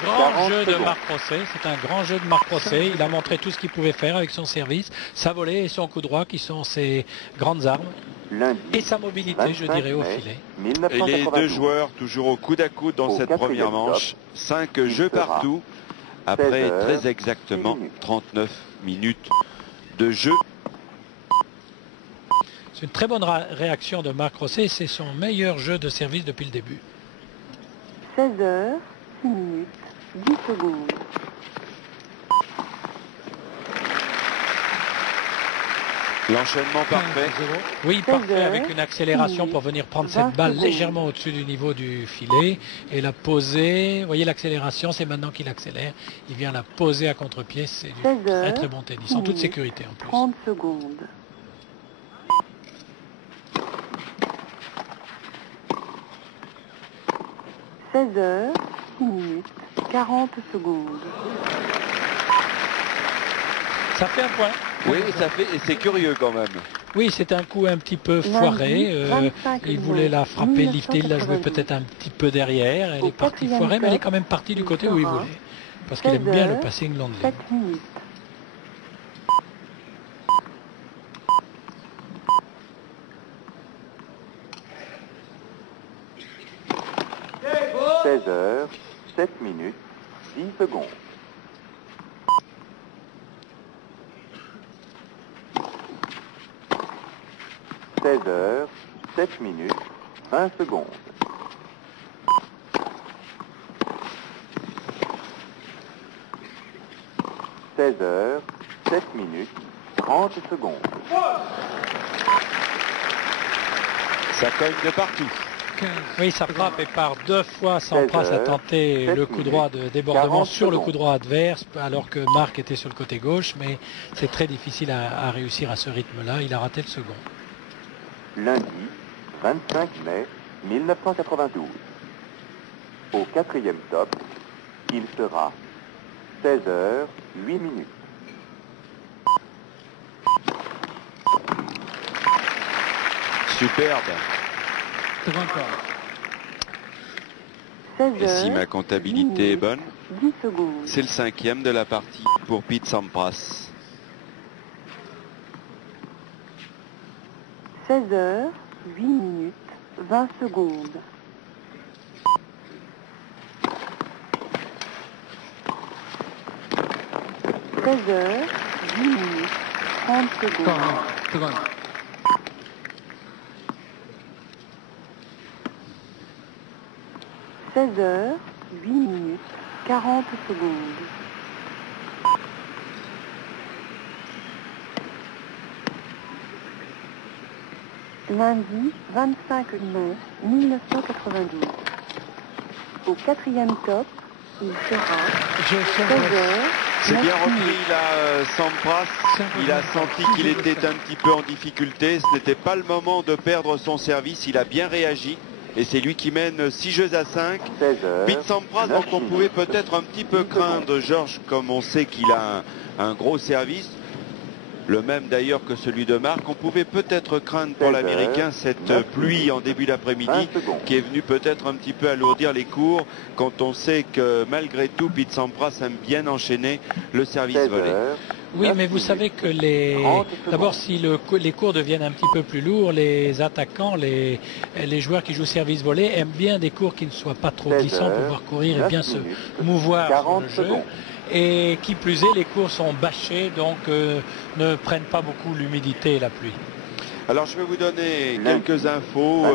grand 40 jeu de secondes. Marc Rosset. C'est un grand jeu de Marc Rosset. Il a montré tout ce qu'il pouvait faire avec son service, sa volée et son coup droit qui sont ses grandes armes. lundi, Et sa mobilité, je 25 dirais, au mai filet. Et les 1992. deux joueurs toujours au coude à coude dans Au cette 4e première manche. top, 5 il jeux sera partout. Après 16 heures, très exactement 6 minutes. 39 minutes de jeu. C'est une très bonne réaction de Marc Rosset. C'est son meilleur jeu de service depuis le début. 16 heures, 6 minutes, 10 secondes. L'enchaînement parfait. Oui, 16 parfait, heures, avec une accélération pour venir prendre 20 cette balle secondes. légèrement au-dessus du niveau du filet et la poser. Vous voyez l'accélération, c'est maintenant qu'il accélère. Il vient la poser à contre-pied. C'est du 16 très heures, très bon tennis, en toute minutes, sécurité en plus. 30 secondes. 16 heures, 6 minutes, 40 secondes. Ça fait un point. Oui, ça fait, et c'est curieux quand même. Oui, c'est un coup un petit peu Lundi, foiré. 25 Il mai voulait la frapper, lifter, il l'a joué 1992. peut-être un petit peu derrière. Elle Au est partie 4e foirée, mais elle est top, quand même partie du il côté où il sera voulait. Parce qu'il aime 16 bien le heures, passing long de ligne. 7 minutes. 16 16h, 7 minutes, 10 secondes. 16h, 7 minutes, 1 seconde. 16h, 7 minutes, 30 secondes. Ça cogne de partout. Oui, ça frappe et par 2 fois Sampras a tenté le coup droit de débordement sur le coup droit adverse alors que Marc était sur le côté gauche, mais c'est très difficile à réussir à ce rythme-là. Il a raté le second. Lundi, 25 mai 1992. Au 4e top, il sera 16h, 8 minutes. Superbe. 16 Et si heures, ma comptabilité est bonne, 10 secondes. c'est le 5e de la partie pour Pete Sampras. 16 heures, 8 minutes, 20 secondes. 16 heures, 8 minutes, 30 secondes. 16 heures, 8 minutes, 40 secondes. Lundi 25 mai 1992. Au 4e top, il sera 16 heures. C'est bien repris là, Sampras. Il a senti qu'il était un petit peu en difficulté. Ce n'était pas le moment de perdre son service. Il a bien réagi. Et c'est lui qui mène 6 jeux à 5. Pete Sampras, donc on pouvait peut-être un petit peu craindre Georges, comme on sait qu'il a un gros service. Le même d'ailleurs que celui de Marc. On pouvait peut-être craindre pour l'Américain cette pluie en début d'après-midi qui est venue peut-être un petit peu alourdir les cours quand on sait que malgré tout Pete Sampras aime bien enchaîner le service volé. Oui, mais vous savez que d'abord si les cours deviennent un petit peu plus lourds, les attaquants, les joueurs qui jouent service volé aiment bien des cours qui ne soient pas trop glissants pour pouvoir courir et bien se mouvoir sur le jeu. Et qui plus est, les cours sont bâchés, donc ne prennent pas beaucoup l'humidité et la pluie. Alors je vais vous donner quelques infos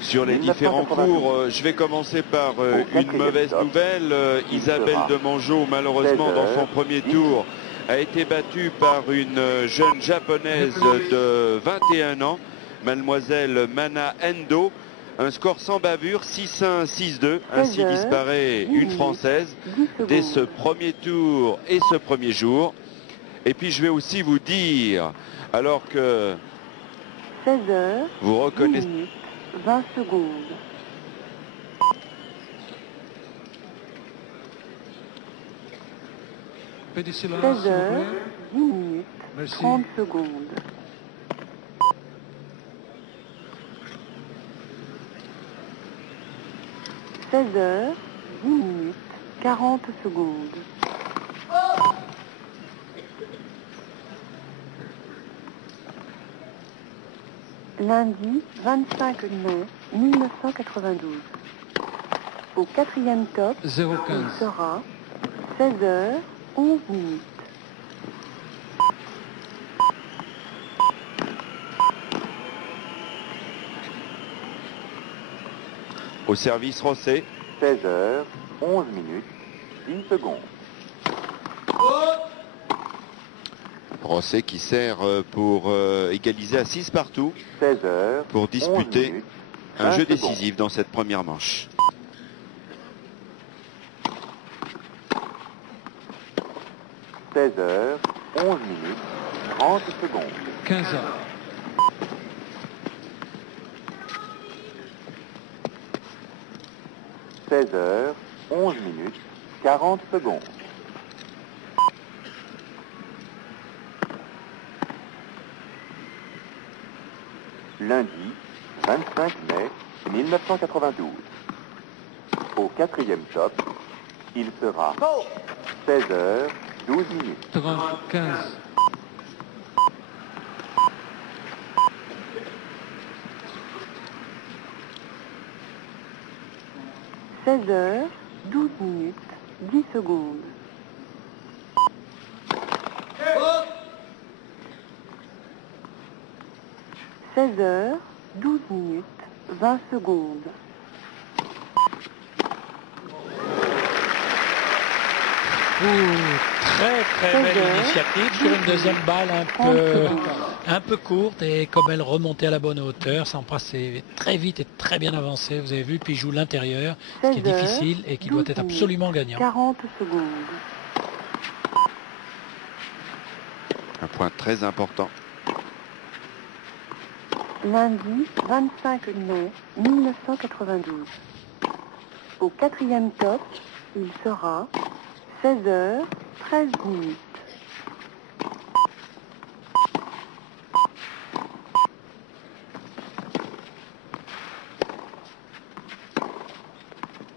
sur les différents cours. Je vais commencer par une mauvaise nouvelle. Isabelle Demangeau, malheureusement, dans son premier tour, a été battue par une jeune japonaise de 21 ans, mademoiselle Mana Endo. Un score sans bavure, 6-1, 6-2. Ainsi disparaît une Française dès ce premier tour et ce premier jour. Et puis je vais aussi vous dire, alors que 16 heures, vous reconnaissez 20 secondes. 16 heures, 10 minutes, 30 secondes. 16 heures, 10 minutes, 40 secondes. Lundi 25 mai 1992. Au 4e top, il sera 16 heures, 11 minutes. au service Rosset. 16 heures, 11 minutes, 10 secondes. Rosset qui sert pour égaliser à 6 partout 16 heures, pour disputer minutes, un jeu 20 décisif secondes. dans cette première manche. « 16 heures, 11 minutes, 30 secondes. 15 heures. 16 heures, 11 minutes, 40 secondes. Lundi 25 mai 1992. Au 4e top, il sera 16 heures, 12 minutes. 15. 16 16h, 12 minutes, 10 secondes. 16h, 12 minutes, 20 secondes. Très belle initiative sur une deuxième balle un peu courte, et comme elle remontait à la bonne hauteur, Sampras s'est très vite et très bien avancé. Vous avez vu, puis il joue l'intérieur, ce qui est difficile et qui doit être absolument gagnant. 40 secondes. Un point très important. Lundi 25 mai 1992. Au 4e top, il sera 16h, 13 minutes.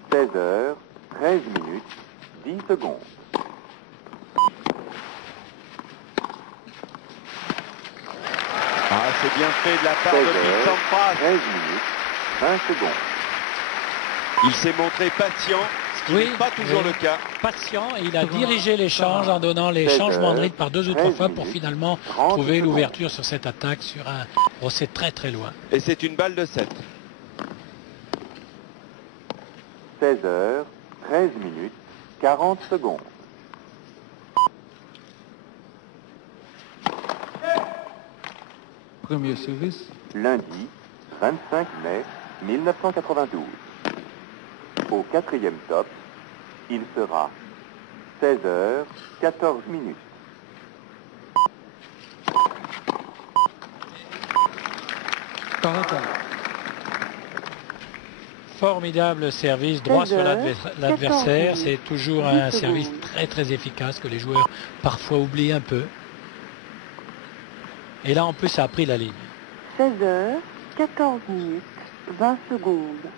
« 16h, 13 minutes, 10 secondes. Ah, c'est bien fait de la part de Pete Sampras. 13 minutes, 20 secondes. Il s'est montré patient, ce qui n'est pas toujours le cas. Patient, et il a dirigé l'échange en donnant les changements de rythme par 2 ou 3 fois pour finalement trouver l'ouverture sur cette attaque sur un brosset très loin. Et c'est une balle de 7. 16h, 13 minutes, 40 secondes. Premier service. Lundi 25 mai 1992. Au 4e top, il sera 16h, 14 minutes. Formidable service droit sur l'adversaire. C'est toujours un service très efficace que les joueurs parfois oublient un peu. Et là en plus ça a pris la ligne. 16h, 14 minutes, 20 secondes.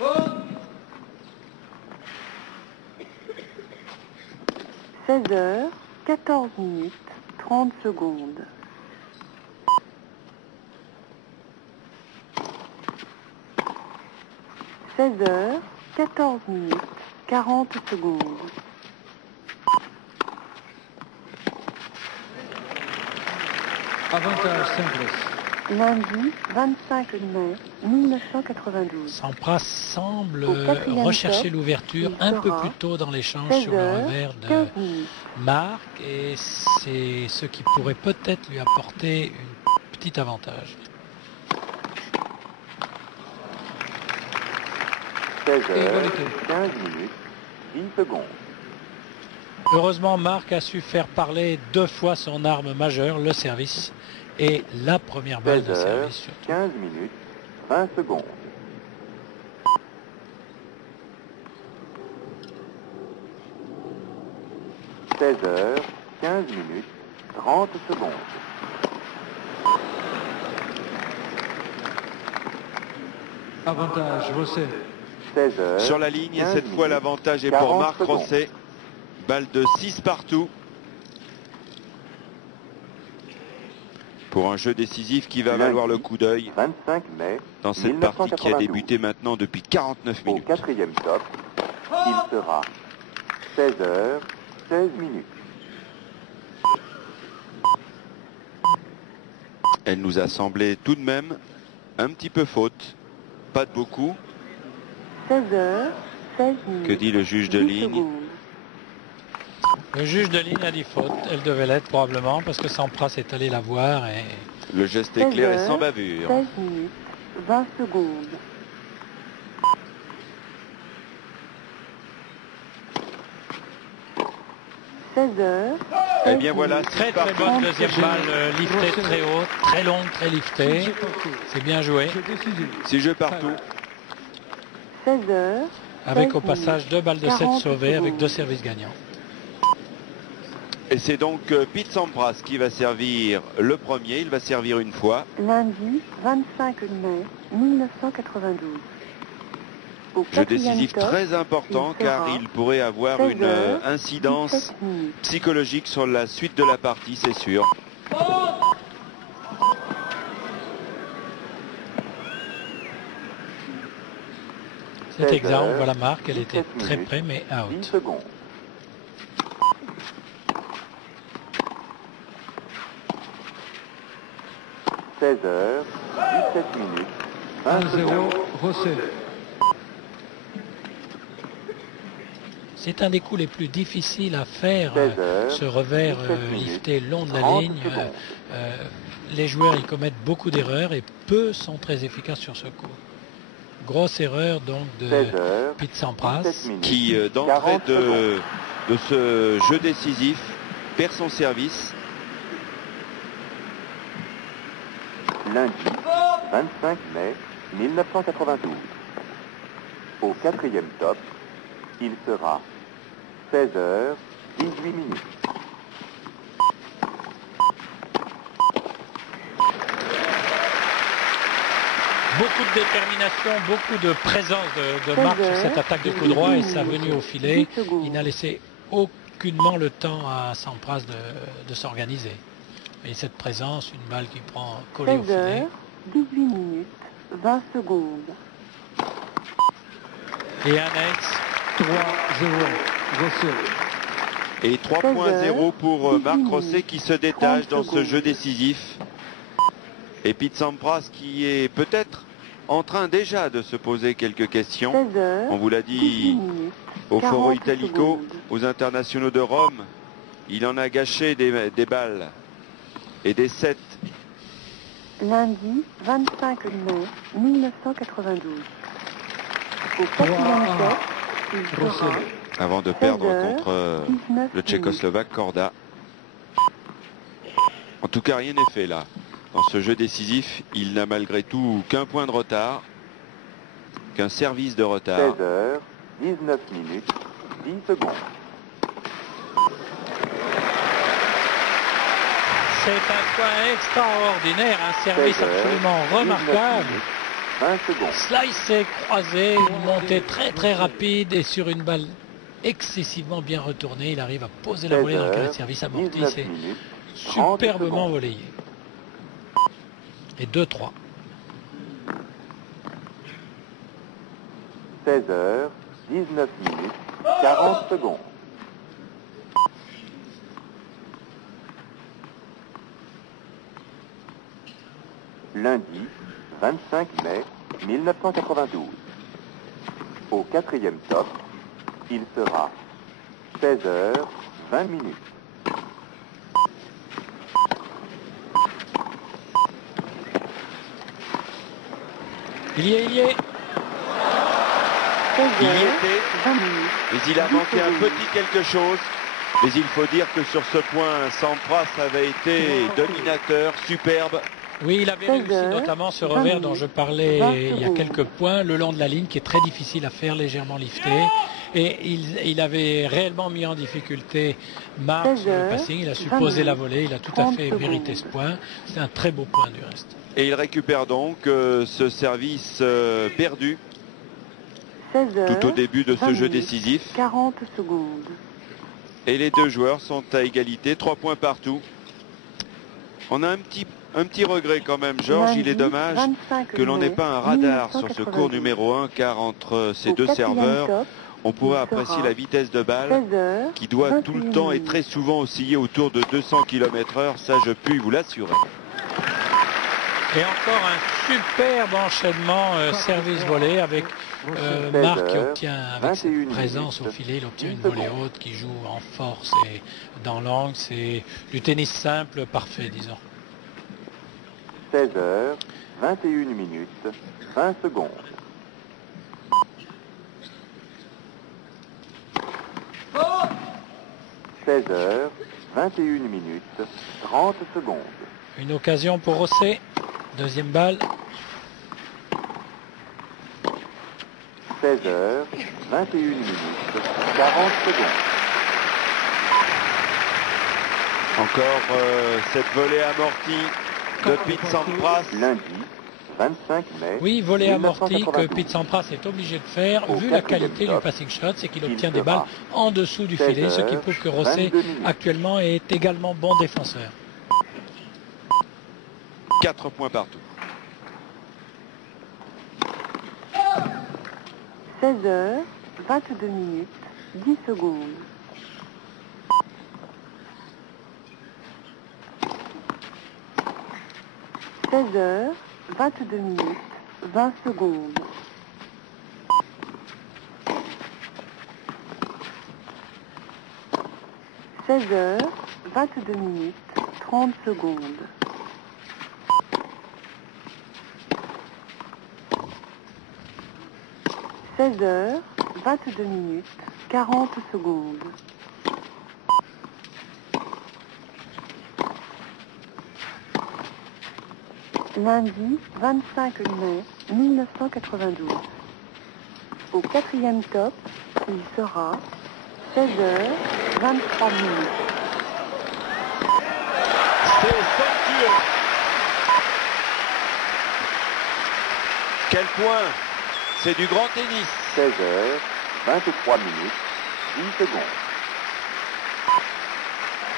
« 16h, 14 minutes, 30 secondes. » 16h, 14 minutes, 40 secondes. Avantage Sampras. Lundi 25 mai 1992. Sampras semble rechercher l'ouverture un peu plus tôt dans l'échange sur le revers de Marc, et c'est ce qui pourrait peut-être lui apporter un petit avantage. 16h, 15 minutes, 10 secondes. Heureusement, Marc a su faire parler 2 fois son arme majeure, le service, et la première balle de service surtout. 15 minutes, 20 secondes. « 16h, 15 minutes, 30 secondes. » Avantage Rosset. 16h, sur la ligne, et cette fois l'avantage est pour Marc Rosset. Balle de 6 partout. Pour un jeu décisif qui va valoir le coup d'œil 25 mai dans cette partie qui a débuté maintenant depuis 49 minutes. Au 4e top, il sera 16h, 16 minutes. Elle nous a semblé tout de même un petit peu faute. Pas de beaucoup. 16h, 16 minutes. Que dit le juge de ligne? Le juge de ligne a dit faute. Elle devait l'être probablement parce que Sampras est allé la voir. Et... le geste est clair et sans bavure. 16 minutes, 20 secondes. « 16h. Eh bien voilà, très bonne deuxième balle, liftée très haute, très longue, très liftée. C'est bien joué. 6 jeux partout. 16h. Avec au passage 2 balles de 7 sauvées avec 2 services gagnants. Et c'est donc Pete Sampras qui va servir le premier. Il va servir une fois. Lundi 25 mai 1992. Jeu décisif très important car il pourrait avoir une incidence psychologique sur la suite de la partie, c'est sûr. C'est exact, on voit la marque, elle était très près, mais 10 out. secondes. « 16h, 17 minutes, 20 1-0, secondes. Rosset. C'est un des coups les plus difficiles à faire, 16 heures, ce revers 17 minutes, lifté long de la 30 ligne. secondes. Les joueurs y commettent beaucoup d'erreurs et peu sont très efficaces sur ce coup. Grosse erreur donc de 16 heures, Pete Sampras. 17 minutes, Qui, d'entrée 40 secondes. de ce jeu décisif, perd son service. Lundi, 25 mai 1992. Au 4e top, il sera 16h, 18 minutes. Beaucoup de détermination, beaucoup de présence de Marc sur cette attaque de coup droit et sa venue au filet. Il n'a laissé aucunement le temps à Sampras de s'organiser. Et cette présence, une balle qui prend collée au 16 filet. heures, 18 minutes, 20 secondes. Et un ex. 3-0, Rosset. Et 3.0 pour Marc Rosset qui se détache dans ce jeu décisif. Et Pete Sampras qui est peut-être en train déjà de se poser quelques questions. 16 heures, On vous l'a 18 dit minutes, au Foro 40 Italico, secondes. aux internationaux de Rome. Il en a gâché des balles et des sets. Lundi 25 mai 1992. Au 4e top, il sera Rosset. Avant de perdre 16 heures, contre 19 le Tchécoslovaque Korda. En tout cas, rien n'est fait là. Dans ce jeu décisif, il n'a malgré tout qu'un point de retard, qu'un service de retard. 16h, 19 minutes, 10 secondes. C'est un point extraordinaire, un service 16 heures, absolument 19 remarquable. minutes, 20 secondes. Slice croisé, une montée très très rapide et sur une balle excessivement bien retournée, il arrive à poser la 16 volée dans le carré de heures, service amorti. 19 C'est minutes, 30 superbement secondes. voléé. Et 2-3. 16h, 19 minutes, 40 secondes. Lundi, 25 mai 1992. Au 4e top, il sera 16h, 20 minutes. Il y est. Il y était, 20 minutes. mais il a manqué un petit quelque chose. Mais il faut dire que sur ce point, Sampras avait été dominateur, superbe. Oui, il avait 16 réussi heures, notamment ce 20 revers dont minutes, je parlais 20 il y a secondes. quelques points, le long de la ligne, qui est très difficile à faire, légèrement lifté. Et il avait réellement mis en difficulté Marc 16 sur le heures, passing. Il a su 20 poser la minutes, volée, il a tout à 30 fait mérité ce secondes. point. C'est un très beau point du reste. Et il récupère donc ce service perdu 16 heures, tout au début de ce 20 jeu minutes, décisif. 40 secondes. Et les deux joueurs sont à égalité, 3 points partout. On a un petit regret quand même, Georges. Il est Lundi, dommage 25 que l'on n'ait mai pas un radar sur ce cours 1992. numéro 1, car entre ces Au deux 4e serveurs, top, on pourrait il apprécier sera la vitesse de balle 16 heures, qui doit tout le 21 temps et minutes. très souvent osciller autour de 200 km/h. Ça, je puis vous l'assurer. Et encore un superbe enchaînement service volé avec Marc qui obtient avec cette 21 présence au minutes, filet, il obtient 10 une volée secondes. haute qui joue en force et dans l'angle. C'est du tennis simple, parfait, disons. 16h, 21 minutes, 20 secondes. Oh 16h, 21 minutes, 30 secondes. Une occasion pour Rosset. Deuxième balle. 16h, 21 minutes, 40 secondes. Encore cette volée amortie de Pete Sampras. Lundi, 25 mai. Oui, volée amortie que 1992. Pete Sampras est obligé de faire. Au Vu la 4e qualité du top, passing shot, c'est qu'il il obtient des sera balles en dessous du filet, ce qui 16 prouve que Rosset 22 minutes. actuellement est également bon défenseur. 4 points partout. 16h, 22 minutes, 10 secondes. 16h, 22 minutes, 20 secondes. 16h, 22 minutes, 30 secondes. 16h, 22 minutes, 40 secondes. Lundi 25 mai 1992. Au 4e top, il sera 16h, 23 minutes. C'est somptueux. Quel point! C'est du grand tennis. 16h, 23 minutes, 10 secondes.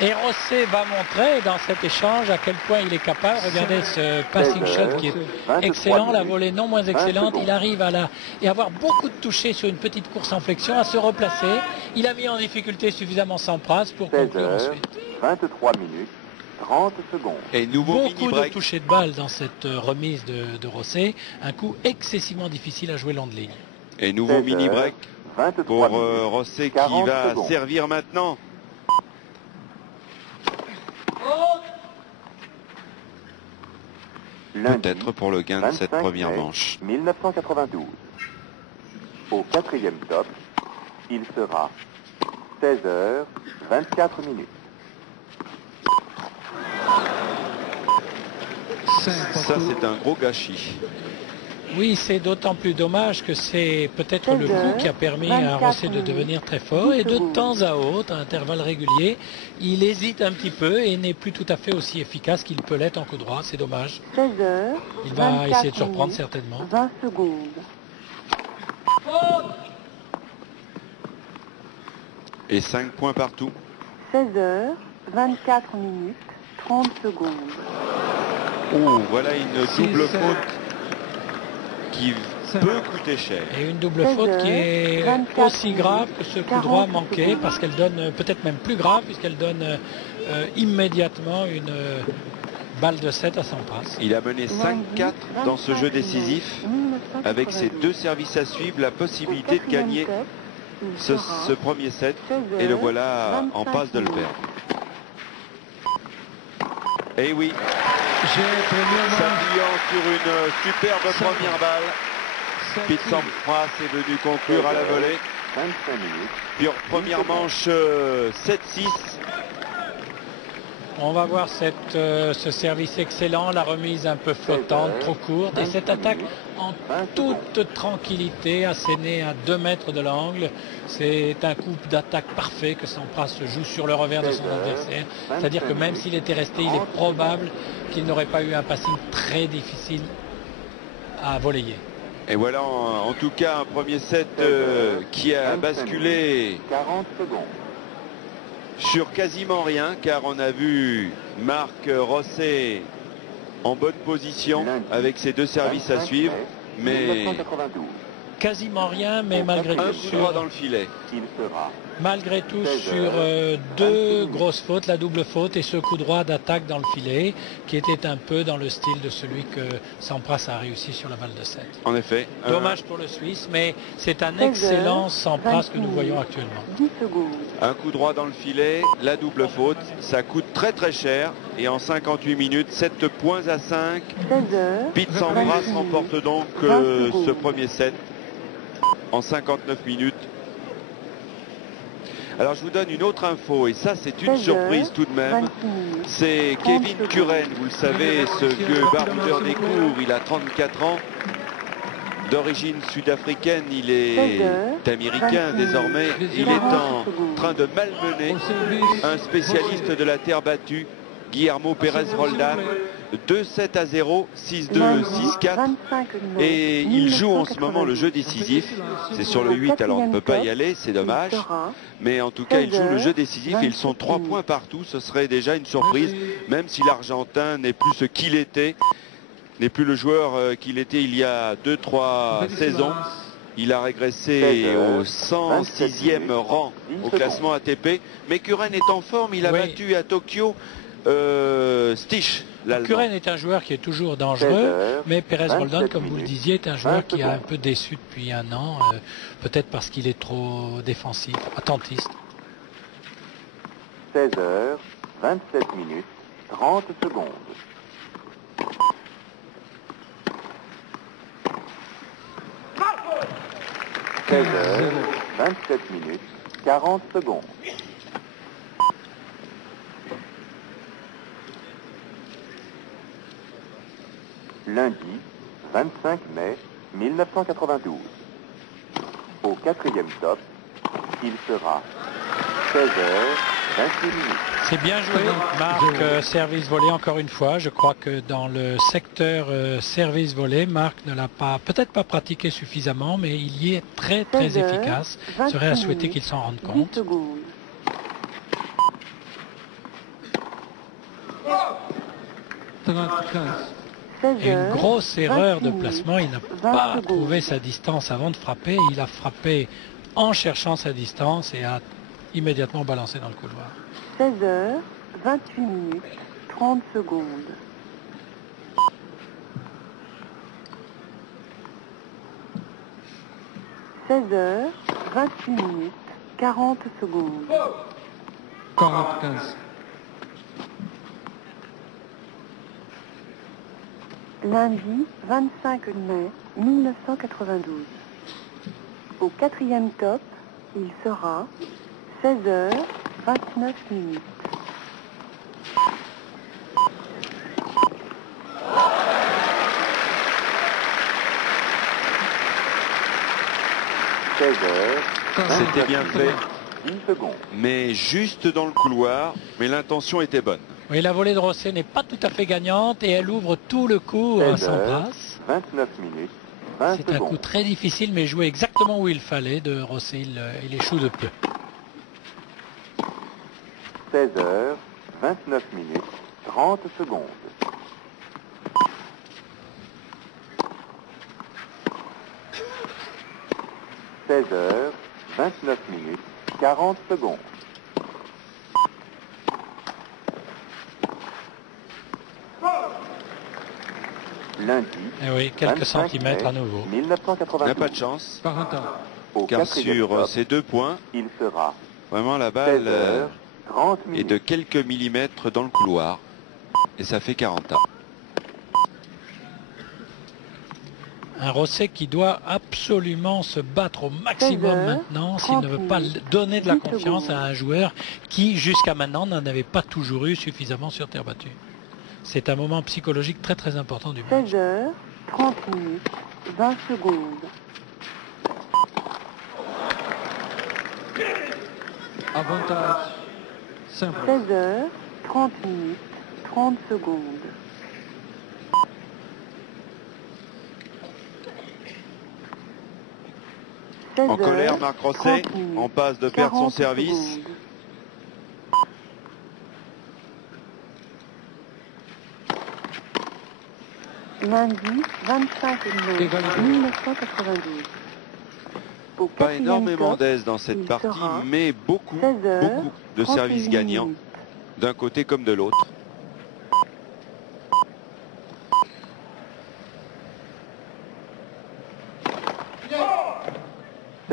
Et Rosset va montrer dans cet échange à quel point il est capable. Regardez ce passing shot qui est excellent, la volée non moins excellente. Il arrive à avoir beaucoup de touchés sur une petite course en flexion, à se replacer. Il a mis en difficulté suffisamment Sampras pour conclure ensuite. 23 minutes, 30 secondes. Et nouveau beaucoup de touchés de balle dans cette remise de Rosset. Un coup excessivement difficile à jouer long de ligne. Et nouveau mini-break pour Rosset qui va servir maintenant. Peut-être pour le gain de cette première manche. 1992. Au 4e top, il sera 16h, 24 minutes. Ça, c'est un gros gâchis. Oui, c'est d'autant plus dommage que c'est peut-être le coup qui a permis à Rosset de devenir très fort. Et de temps à autre, à intervalles réguliers, il hésite un petit peu et n'est plus tout à fait aussi efficace qu'il peut l'être en coup droit. C'est dommage. 16h, il va essayer de surprendre certainement. 20 secondes. Et 5 points partout. 16h, 24 minutes, 30 secondes. Oh, voilà une double faute qui peut coûter cher. Et une double faute qui est aussi grave que ce coup droit manqué, parce qu'elle donne, peut-être même plus grave, puisqu'elle donne immédiatement une balle de 7 à Sampras. Il a mené 5-4 dans ce jeu décisif, avec ses 2 services à suivre, la possibilité de gagner ce premier set, et le voilà en passe de le perdre. Et oui, s'appuyant sur une superbe première balle, Pete Sampras est venu conclure à la volée. 25 minutes. Puis première manche 7-6. On va voir ce service excellent, la remise un peu flottante, trop courte, et cette attaque en toute tranquillité, assénée à 2 mètres de l'angle. C'est un coup d'attaque parfait que Sampras joue sur le revers de son adversaire. C'est-à-dire que même s'il était resté, il est probable qu'il n'aurait pas eu un passing très difficile à volleyer. Et voilà en tout cas un premier set qui a basculé 40 secondes. sur quasiment rien, car on a vu Marc Rosset en bonne position avec ses 2 services à suivre, mais quasiment rien, mais malgré tout sur dans le filet. Malgré tout sur 2 grosses fautes, la double faute et ce coup droit d'attaque dans le filet, qui était un peu dans le style de celui que Sampras a réussi sur la balle de 7. En effet. Dommage pour le Suisse, mais c'est un excellent Sampras que nous voyons actuellement. 10 secondes. Un coup droit dans le filet, la double faute, ça coûte très très cher. Et en 58 minutes, 7 points à 5. 16h, Pete Sampras remporte donc ce premier set en 59 minutes. Alors je vous donne une autre info, et ça c'est une surprise tout de même. C'est Kevin Curren, vous le savez, ce vieux baroudeur des cours, il a 34 ans. D'origine sud-africaine, il est américain désormais. Il est en train de malmener un spécialiste de la terre battue, Guillermo Pérez Roldán. 2-7-0, 6-2, 6-4. Et il joue en ce moment le jeu décisif. C'est sur le 8, alors on ne peut pas y aller, c'est dommage. Mais en tout cas, il joue le jeu décisif et ils sont 3 points partout. Ce serait déjà une surprise, même si l'Argentin n'est plus ce qu'il était, n'est plus le joueur qu'il était il y a 2-3 saisons. Il a régressé au 106e rang au classement ATP. Mais Kuren est en forme. Il a battu à Tokyo Stich, l'Allemand. Kuren est un joueur qui est toujours dangereux, mais Perez-Roldan, comme vous le disiez, est un joueur qui a un peu déçu depuis un an, peut-être parce qu'il est trop défensif, attentiste. 16h, 27 minutes, 30 secondes. « 16h, 27 minutes, 40 secondes. Lundi, 25 mai 1992. Au 4e top, il sera 16h, 28 minutes. C'est bien joué, Marc, service volé encore une fois. Je crois que dans le secteur service volé, Marc ne l'a pas, peut-être pas pratiqué suffisamment, mais il y est très très efficace. Il serait à souhaiter qu'il s'en rende compte. Et une grosse erreur de placement, il n'a pas trouvé sa distance avant de frapper. Il a frappé en cherchant sa distance et a immédiatement balancé dans le couloir. 16h, 28 minutes, 30 secondes. « 16h, 28 minutes, 40 secondes. 45. Lundi 25 mai 1992. Au 4e top, il sera 16h, 29 minutes. C'était bien fait, mais juste dans le couloir, mais l'intention était bonne. Oui, la volée de Rosset n'est pas tout à fait gagnante et elle ouvre tout le cours à son brasse. 29 minutes, 20 C'est un coup très difficile, mais joué exactement où il fallait de Rosset. Il échoue de peu. 16h, 29 minutes, 30 secondes. « 16h, 29 minutes, 40 secondes. Lundi, eh oui, quelques centimètres à nouveau. 1992. Il n'a pas de chance, Au car 4e sur top, ces 2 points, il sera vraiment la balle 16h, 30 est minutes. de quelques millimètres dans le couloir, et ça fait 40 ans. Un Rosset qui doit absolument se battre au maximum maintenant s'il ne veut pas donner de la confiance à un joueur qui, jusqu'à maintenant, n'en avait pas toujours eu suffisamment sur terre battue. C'est un moment psychologique très très important du match. 16h, 30 minutes, 20 secondes. Avantage simple. 16h, 30 minutes, 30 secondes. En colère, Marc Rosset, en passe de perdre son service. Lundi 25 mai 1992. Au Pas 4e énormément top, d'aise dans cette il partie, sera mais beaucoup 16h, de services 31 gagnants, minutes. d'un côté comme de l'autre.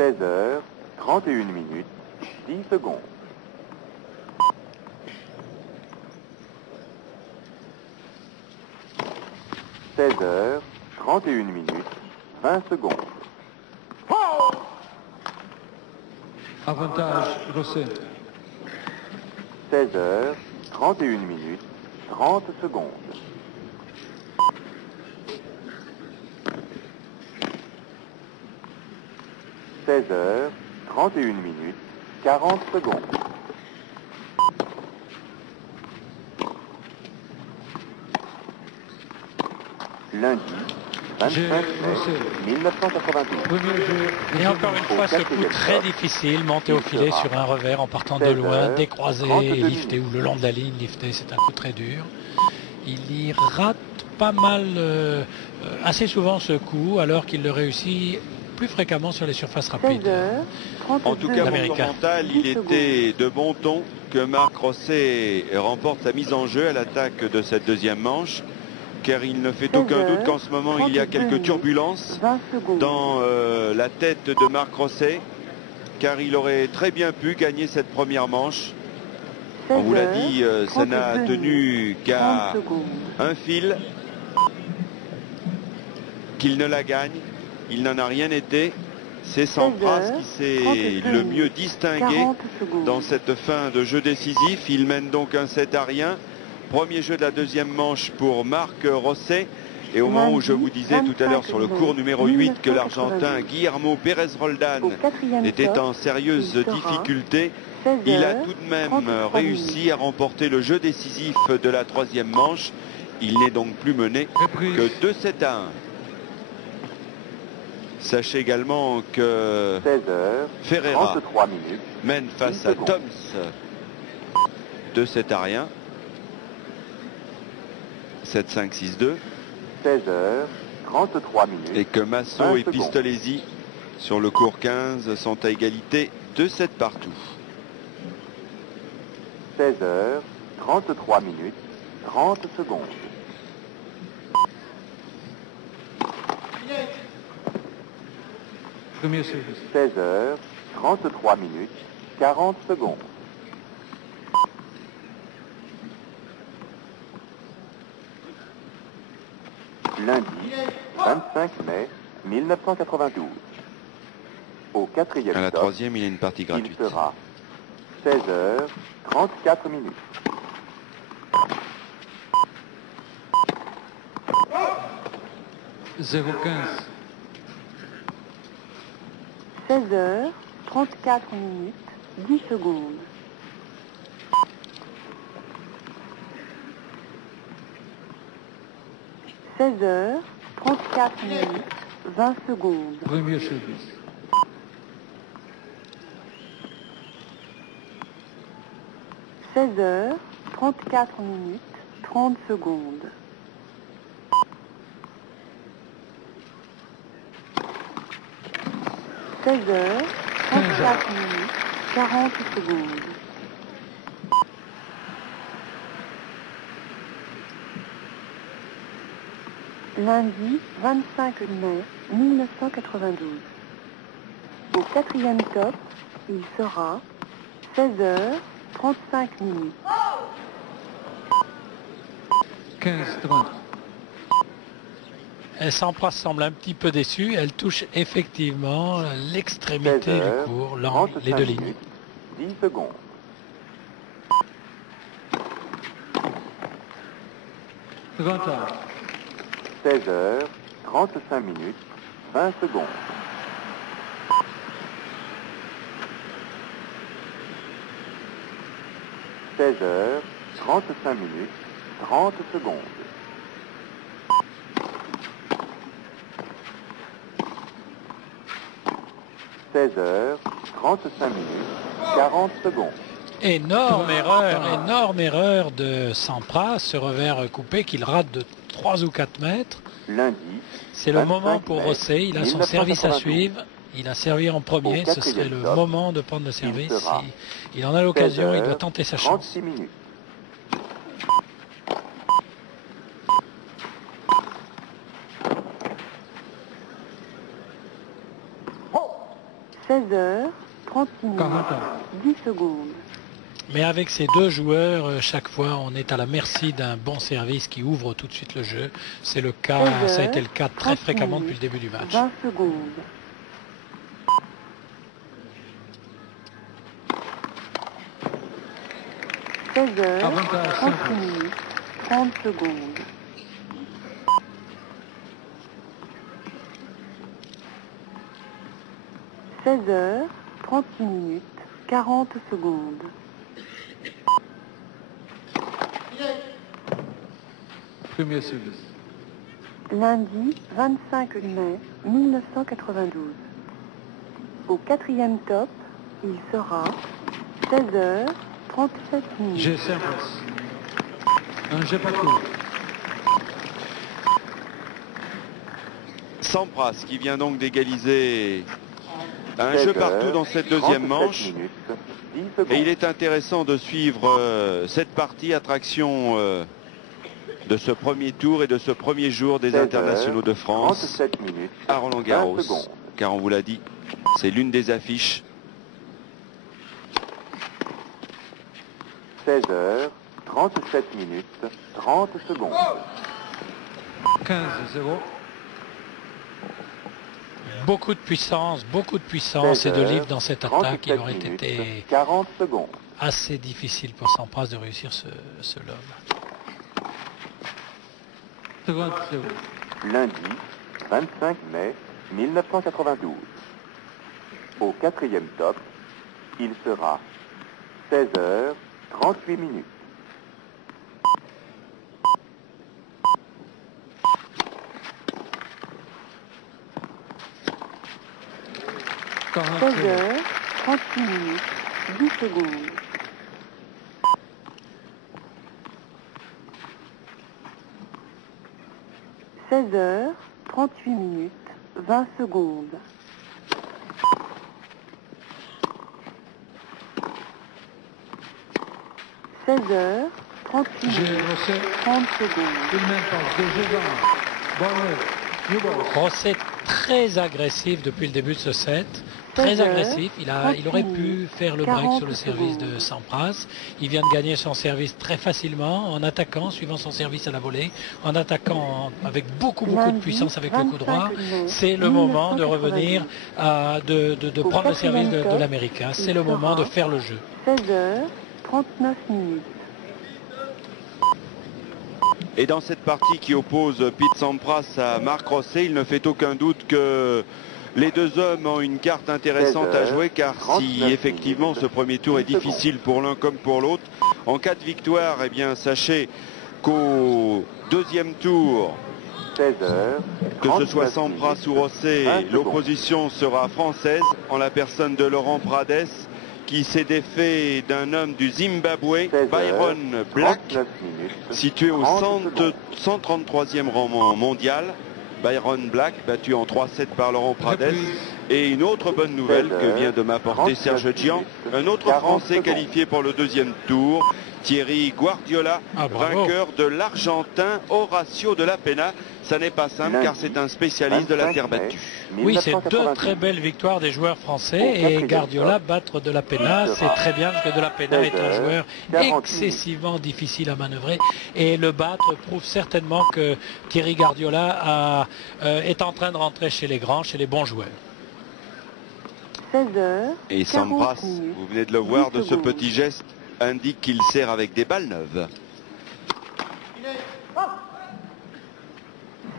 « 16h, 31 minutes, 10 secondes. » 16h, 31 minutes, 20 secondes. Avantage Rosset. 16h, 31 minutes, 30 secondes. « 16h, 31 minutes, 40 secondes. Lundi, 25 mai 1992. Et encore une fois, ce coup très difficile, monter au filet sur un revers en partant de loin, décroisé et lifté, ou le long de la ligne lifté, c'est un coup très dur. Il y rate pas mal, assez souvent ce coup, alors qu'il le réussit plus fréquemment sur les surfaces rapides. 16h, En tout cas, mental, il était de bon ton que Marc Rosset remporte sa mise en jeu à l'attaque de cette deuxième manche, car il ne fait aucun doute qu'en ce moment, il y a quelques turbulences dans la tête de Marc Rosset, car il aurait très bien pu gagner cette première manche. On vous l'a dit, ça n'a tenu qu'à un fil qu'il ne la gagne. Il n'en a rien été. C'est Sampras qui s'est le mieux distingué dans cette fin de jeu décisif. Il mène donc un 7-1. Premier jeu de la deuxième manche pour Marc Rosset. Et au moment où je vous disais tout à l'heure sur le cours numéro 8 que l'Argentin Guillermo Pérez Roldan était en sérieuse difficulté, il a tout de même réussi à remporter le jeu décisif de la troisième manche. Il n'est donc plus mené que 2-7-1. Sachez également que 16h, Ferreira 33 minutes, mène face à Toms 2-7-1. 7-5-6-2. 16h, 33 minutes. Et que Masso et Pistolesi sur le cours 15 sont à égalité 2-7 partout. 16h, 33 minutes, 30 secondes. Premier service. 16h, 33 minutes, 40 secondes. Lundi, 25 mai 1992. Au quatrième À la stop, troisième, il y a une partie gratuite. il sera 16h, 34 minutes. « 0,15. 16h, 34 minutes, 10 secondes. 16h, 34 minutes, 20 secondes. Premier service. 16h, 34 minutes, 30 secondes. 16h, 34 minutes, 40 secondes. Lundi 25 mai 1992. Au quatrième top, il sera 16h, 35 minutes. 15-30. Sampras semble un petit peu déçue. Elle touche effectivement l'extrémité du cours, l'angle, les deux lignes. 10 secondes. 16h, 35 minutes, 20 secondes. 16h, 35 minutes, 30 secondes. 16h, 35 minutes, 40 secondes. Énorme erreur de Sampras, ce revers coupé qu'il rate de 3 ou 4 mètres. Lundi. C'est le moment pour Rosset, il a son service à suivre. Il a servi en premier, ce serait le moment de prendre le service. Il en a l'occasion, il doit tenter sa chance. 36 minutes. Oh 16h, 36 minutes, 10 secondes. Mais avec ces deux joueurs, chaque fois, on est à la merci d'un bon service qui ouvre tout de suite le jeu. C'est le cas, ça a été le cas très fréquemment depuis le début du match. 20 secondes. 16h, 30 minutes, 30 secondes. 16h, 36 minutes, 40 secondes. Premier service. Lundi 25 mai 1992. Au quatrième top, il sera 16h, 37 minutes. J'ai Sampras. Un jet pas court. Sampras qui vient donc d'égaliser un jeu partout dans cette deuxième manche. Et il est intéressant de suivre cette partie attraction de ce premier tour et de ce premier jour des internationaux de France à Roland-Garros. Car on vous l'a dit, c'est l'une des affiches. 16 h 37 minutes, 30 secondes. 15-0. Beaucoup de puissance et de livre dans cette attaque. Il aurait été 40 secondes. assez difficile pour Sampras de réussir ce lob. Lundi 25 mai 1992. Au quatrième top, il sera 16 h 38 minutes. 16 h 38 minutes, 10 secondes. 16 h 38 minutes, 20 secondes. 16 h 38 minutes, 30 secondes. Rosset très agressif depuis le début de ce set. Très agressif, il aurait pu faire le break sur le service de Sampras. Il vient de gagner son service très facilement en attaquant, suivant son service à la volée, en attaquant avec beaucoup de puissance avec le coup droit. C'est le moment de revenir, de prendre le service de l'Américain. C'est le moment de faire le jeu. 16 h 39 minutes. Et dans cette partie qui oppose Pete Sampras à Marc Rosset, il ne fait aucun doute que les deux hommes ont une carte intéressante à jouer, car si effectivement ce premier tour est difficile pour l'un comme pour l'autre, en cas de victoire, eh bien sachez qu'au deuxième tour, que ce soit Sampras ou Rosset, l'opposition sera française en la personne de Laurent Prades, qui s'est défait d'un homme du Zimbabwe, Byron Black, situé au 133e rang mondial. Byron Black, battu en 3-7 par Laurent Prades. Et une autre bonne nouvelle que vient de m'apporter Serge Gian, un autre Français qualifié pour le deuxième tour, Thierry Guardiola, vainqueur de l'Argentin Horacio de la Pena. Ça n'est pas simple car c'est un spécialiste de la terre battue. Oui, c'est deux très belles victoires des joueurs français, et Guardiola battre de la Pena, c'est très bien parce que de la Pena est un joueur excessivement difficile à manœuvrer, et le battre prouve certainement que Thierry Guardiola est en train de rentrer chez les grands, chez les bons joueurs. 16 h Et Sampras, vous venez de le voir, de ce petit geste, indique qu'il sert avec des balles neuves.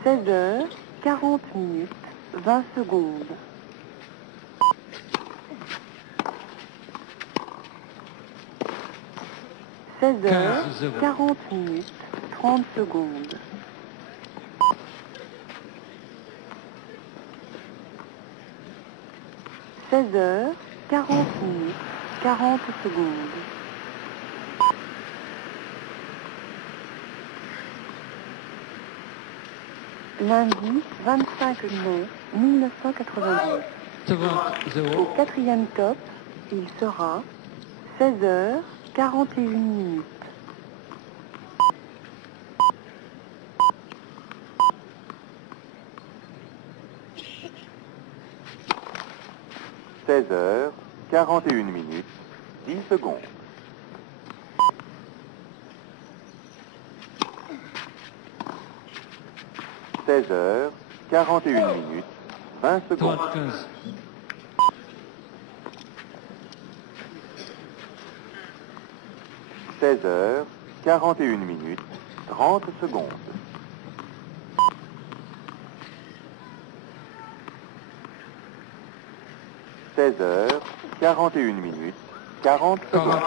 16 h 40 minutes, 20 secondes. 16 h 40 minutes, 30 secondes. 16 h 40 minutes, 40 secondes. Lundi 25 mai 1992. Au quatrième top, il sera 16 h 41 minutes. 16 h 41 minutes, 10 secondes. 16 h 41 minutes, 20 secondes. 16 h 41 minutes, 30 secondes. 16 h 41 minutes, 40 secondes.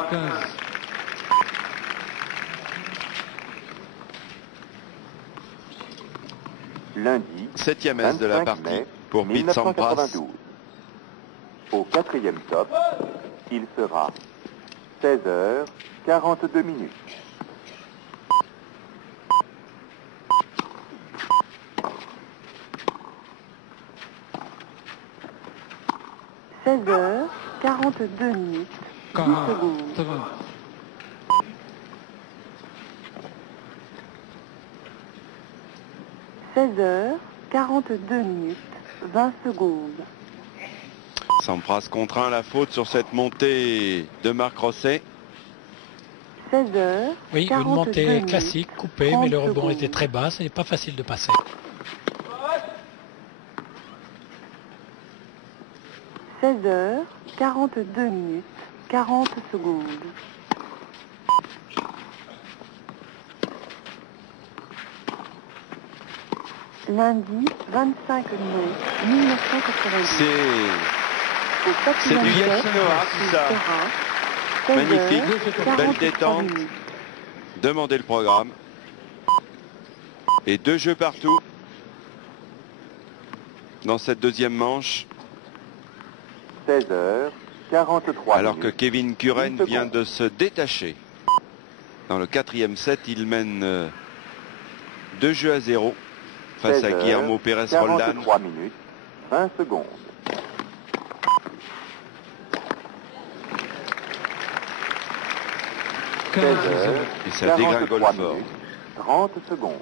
'Lundi, 7e S de la partie pour Pete Sampras. Au quatrième top, il sera 16 h 42 minutes. 16 16h42 minutes, 10 secondes. 16h42 minutes, 20 secondes. Sampras contraint la faute sur cette montée de Marc Rosset. 16h. Oui, une montée classique, coupée, mais le rebond était très bas, ce n'est pas facile de passer. 16h42 minutes, 40 secondes. Lundi 25 mai 1990. C'est du Yasinoa, tout ça. Magnifique, belle détente. Demandez le programme. Et 2 jeux partout dans cette deuxième manche. 16h43. Alors que Kevin Curren vient de se détacher. Dans le 4e set, il mène 2 jeux à 0 face à Guillermo Pérez Roldan. 43 minutes, 20 secondes. Et ça dégringole fort. Minutes, 30 secondes.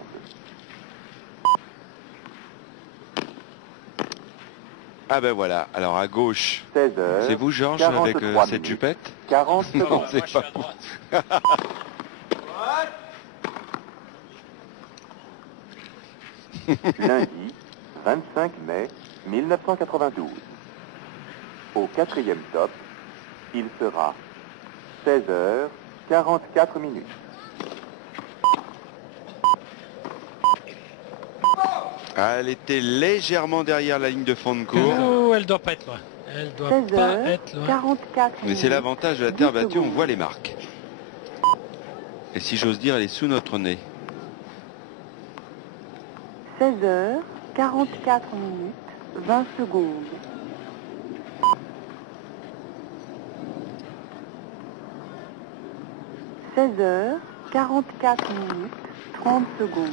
Ah ben voilà, alors à gauche, 16h, c'est vous Georges avec cette jupette? 40 secondes. Non, c'est pas vous. Lundi 25 mai 1992. Au 4e top, il sera 16h44 minutes. Ah, elle était légèrement derrière la ligne de fond de cours. Oh, elle doit pas être loin. Elle doit pas être loin. 44 Mais c'est l'avantage de la terre battue, on voit les marques. Et si j'ose dire, elle est sous notre nez. 16h44 minutes, 20 secondes. 16h44 minutes, 30 secondes.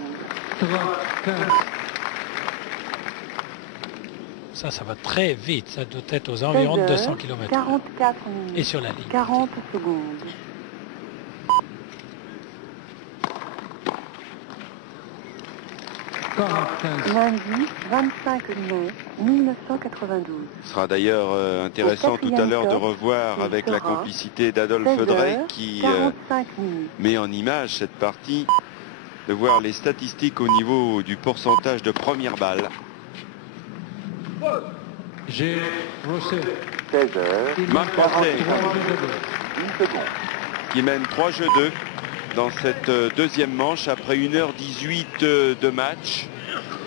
Ça va très vite. Ça doit être aux environs de 200 km/h. 44 minutes. Et sur la ligne. 40 secondes. Lundi 25 mai 1992. Ce sera d'ailleurs intéressant tout à l'heure de revoir avec la complicité d'Adolphe Drey qui met en image cette partie, de voir les statistiques au niveau du pourcentage de première balle. J'ai Rosset. 16h, Marc Rosset 10 secondes. qui mène 3 jeux 2 dans cette deuxième manche après 1h18 de match.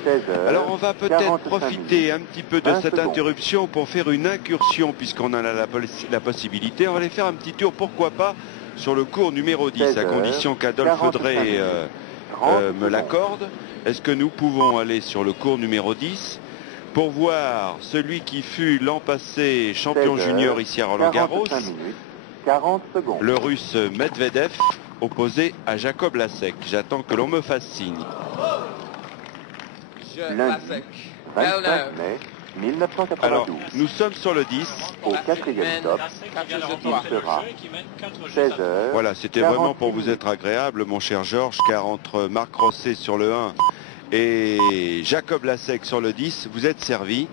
16h, Alors on va peut-être profiter un petit peu de cette interruption pour faire une incursion puisqu'on en a la possibilité. On va aller faire un petit tour, pourquoi pas, sur le cours numéro 10, à condition qu'Adolphe Drey me l'accorde. Est-ce que nous pouvons aller sur le cours numéro 10 pour voir celui qui fut l'an passé champion junior ici à Roland-Garros, 40 secondes. le russe Medvedev, opposé à Jacob Lasek. J'attends que l'on me fasse signe. Lundi 25 mai 1992. Alors, nous sommes sur le 10. Au 4e top, il sera 16h. Voilà, c'était vraiment pour vous être agréable, mon cher Georges, car entre Marc Rosset sur le 1 et Jacob Lasek sur le 10, vous êtes servi.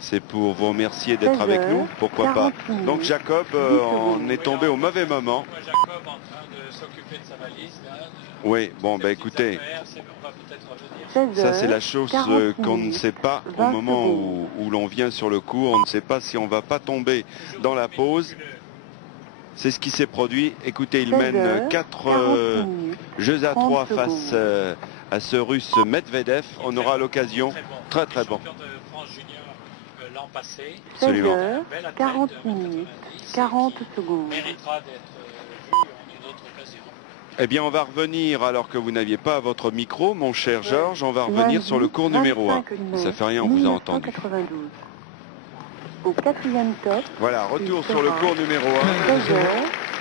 C'est pour vous remercier d'être avec nous, pourquoi pas. Donc Jacob, on est tombé au mauvais moment. Jacob en train de s'occuper de sa valise. Oui, bon, ben écoutez, ça c'est la chose qu'on ne sait pas au moment où l'on vient sur le cours. On ne sait pas si on va pas tomber dans la pause. C'est ce qui s'est produit. Écoutez, il mène 4 jeux à 3 face à ce russe Medvedev. On aura l'occasion, très très bon. Absolument. 40 minutes, 40 secondes. Eh bien, on va revenir, alors que vous n'aviez pas votre micro, mon cher Georges, on va revenir sur le cours numéro 1. Ça fait rien, on vous a entendu. Au 4e top. Voilà, retour sur le cours numéro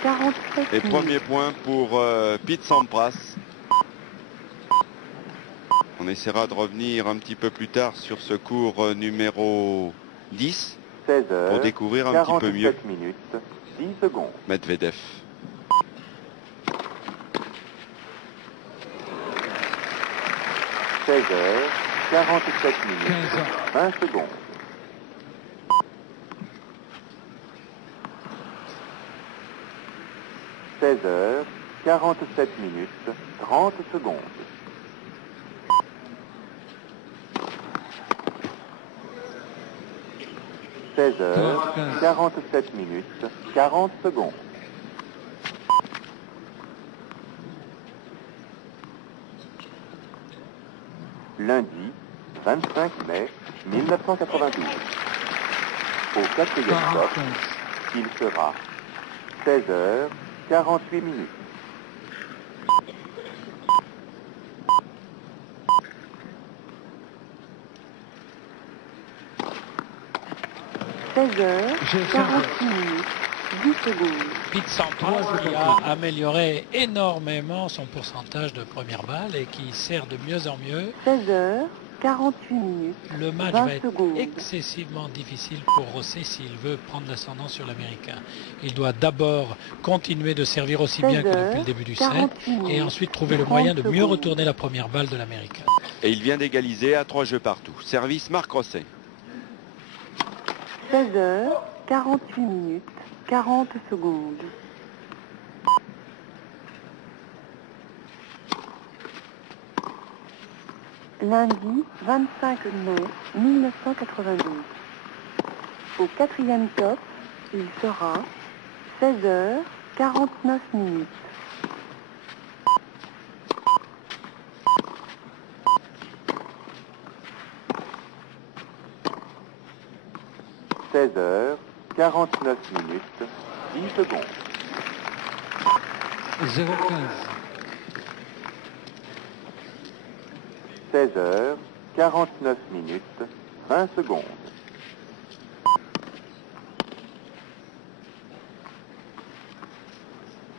1. Et premier point pour Pete Sampras. On essaiera de revenir un petit peu plus tard sur ce cours numéro 10. 16h, pour découvrir un petit peu mieux 47 minutes, 10 secondes. Medvedev. 16h, 47 minutes, 20 secondes. 16h, 47 minutes, 30 secondes. 16h, 47 minutes, 40 secondes. Lundi, 25 mai 1992. Au 4e top, il sera 16h, 48 minutes. 16h, 46 minutes, 10 secondes. Pete Sampras qui a amélioré énormément son pourcentage de première balle et qui sert de mieux en mieux. 16h, 48 minutes, Le match 20 va être secondes. excessivement difficile pour Rosset s'il veut prendre l'ascendant sur l'Américain. Il doit d'abord continuer de servir aussi bien que depuis le début du set et ensuite trouver le moyen de mieux retourner la première balle de l'Américain. Et il vient d'égaliser à 3 jeux partout. Service Marc Rosset. 16h, 48 minutes, 40 secondes. Lundi 25 mai 1992. Au 4e top, il sera 16h, 49 minutes. 16h, 49 minutes, 10 secondes. 0,15. 16h, 49 minutes, 20 secondes.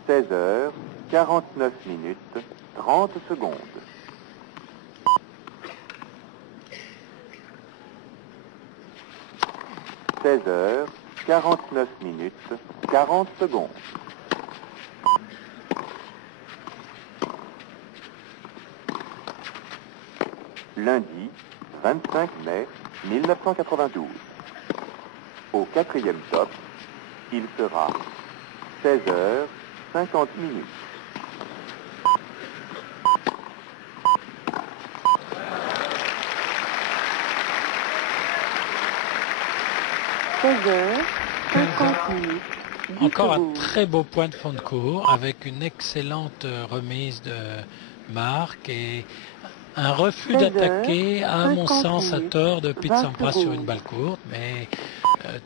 16h, 49 minutes, 30 secondes. 16h, 49 minutes, 40 secondes. 'Lundi 25 mai 1992. Au 4e top, il sera 16h, 50 minutes. 16h, 50 minutes. Encore un très beau point de fond de cours avec une excellente remise de Marc et un refus d'attaquer, à mon sens, à tort de Pete Sampras sur une balle courte, mais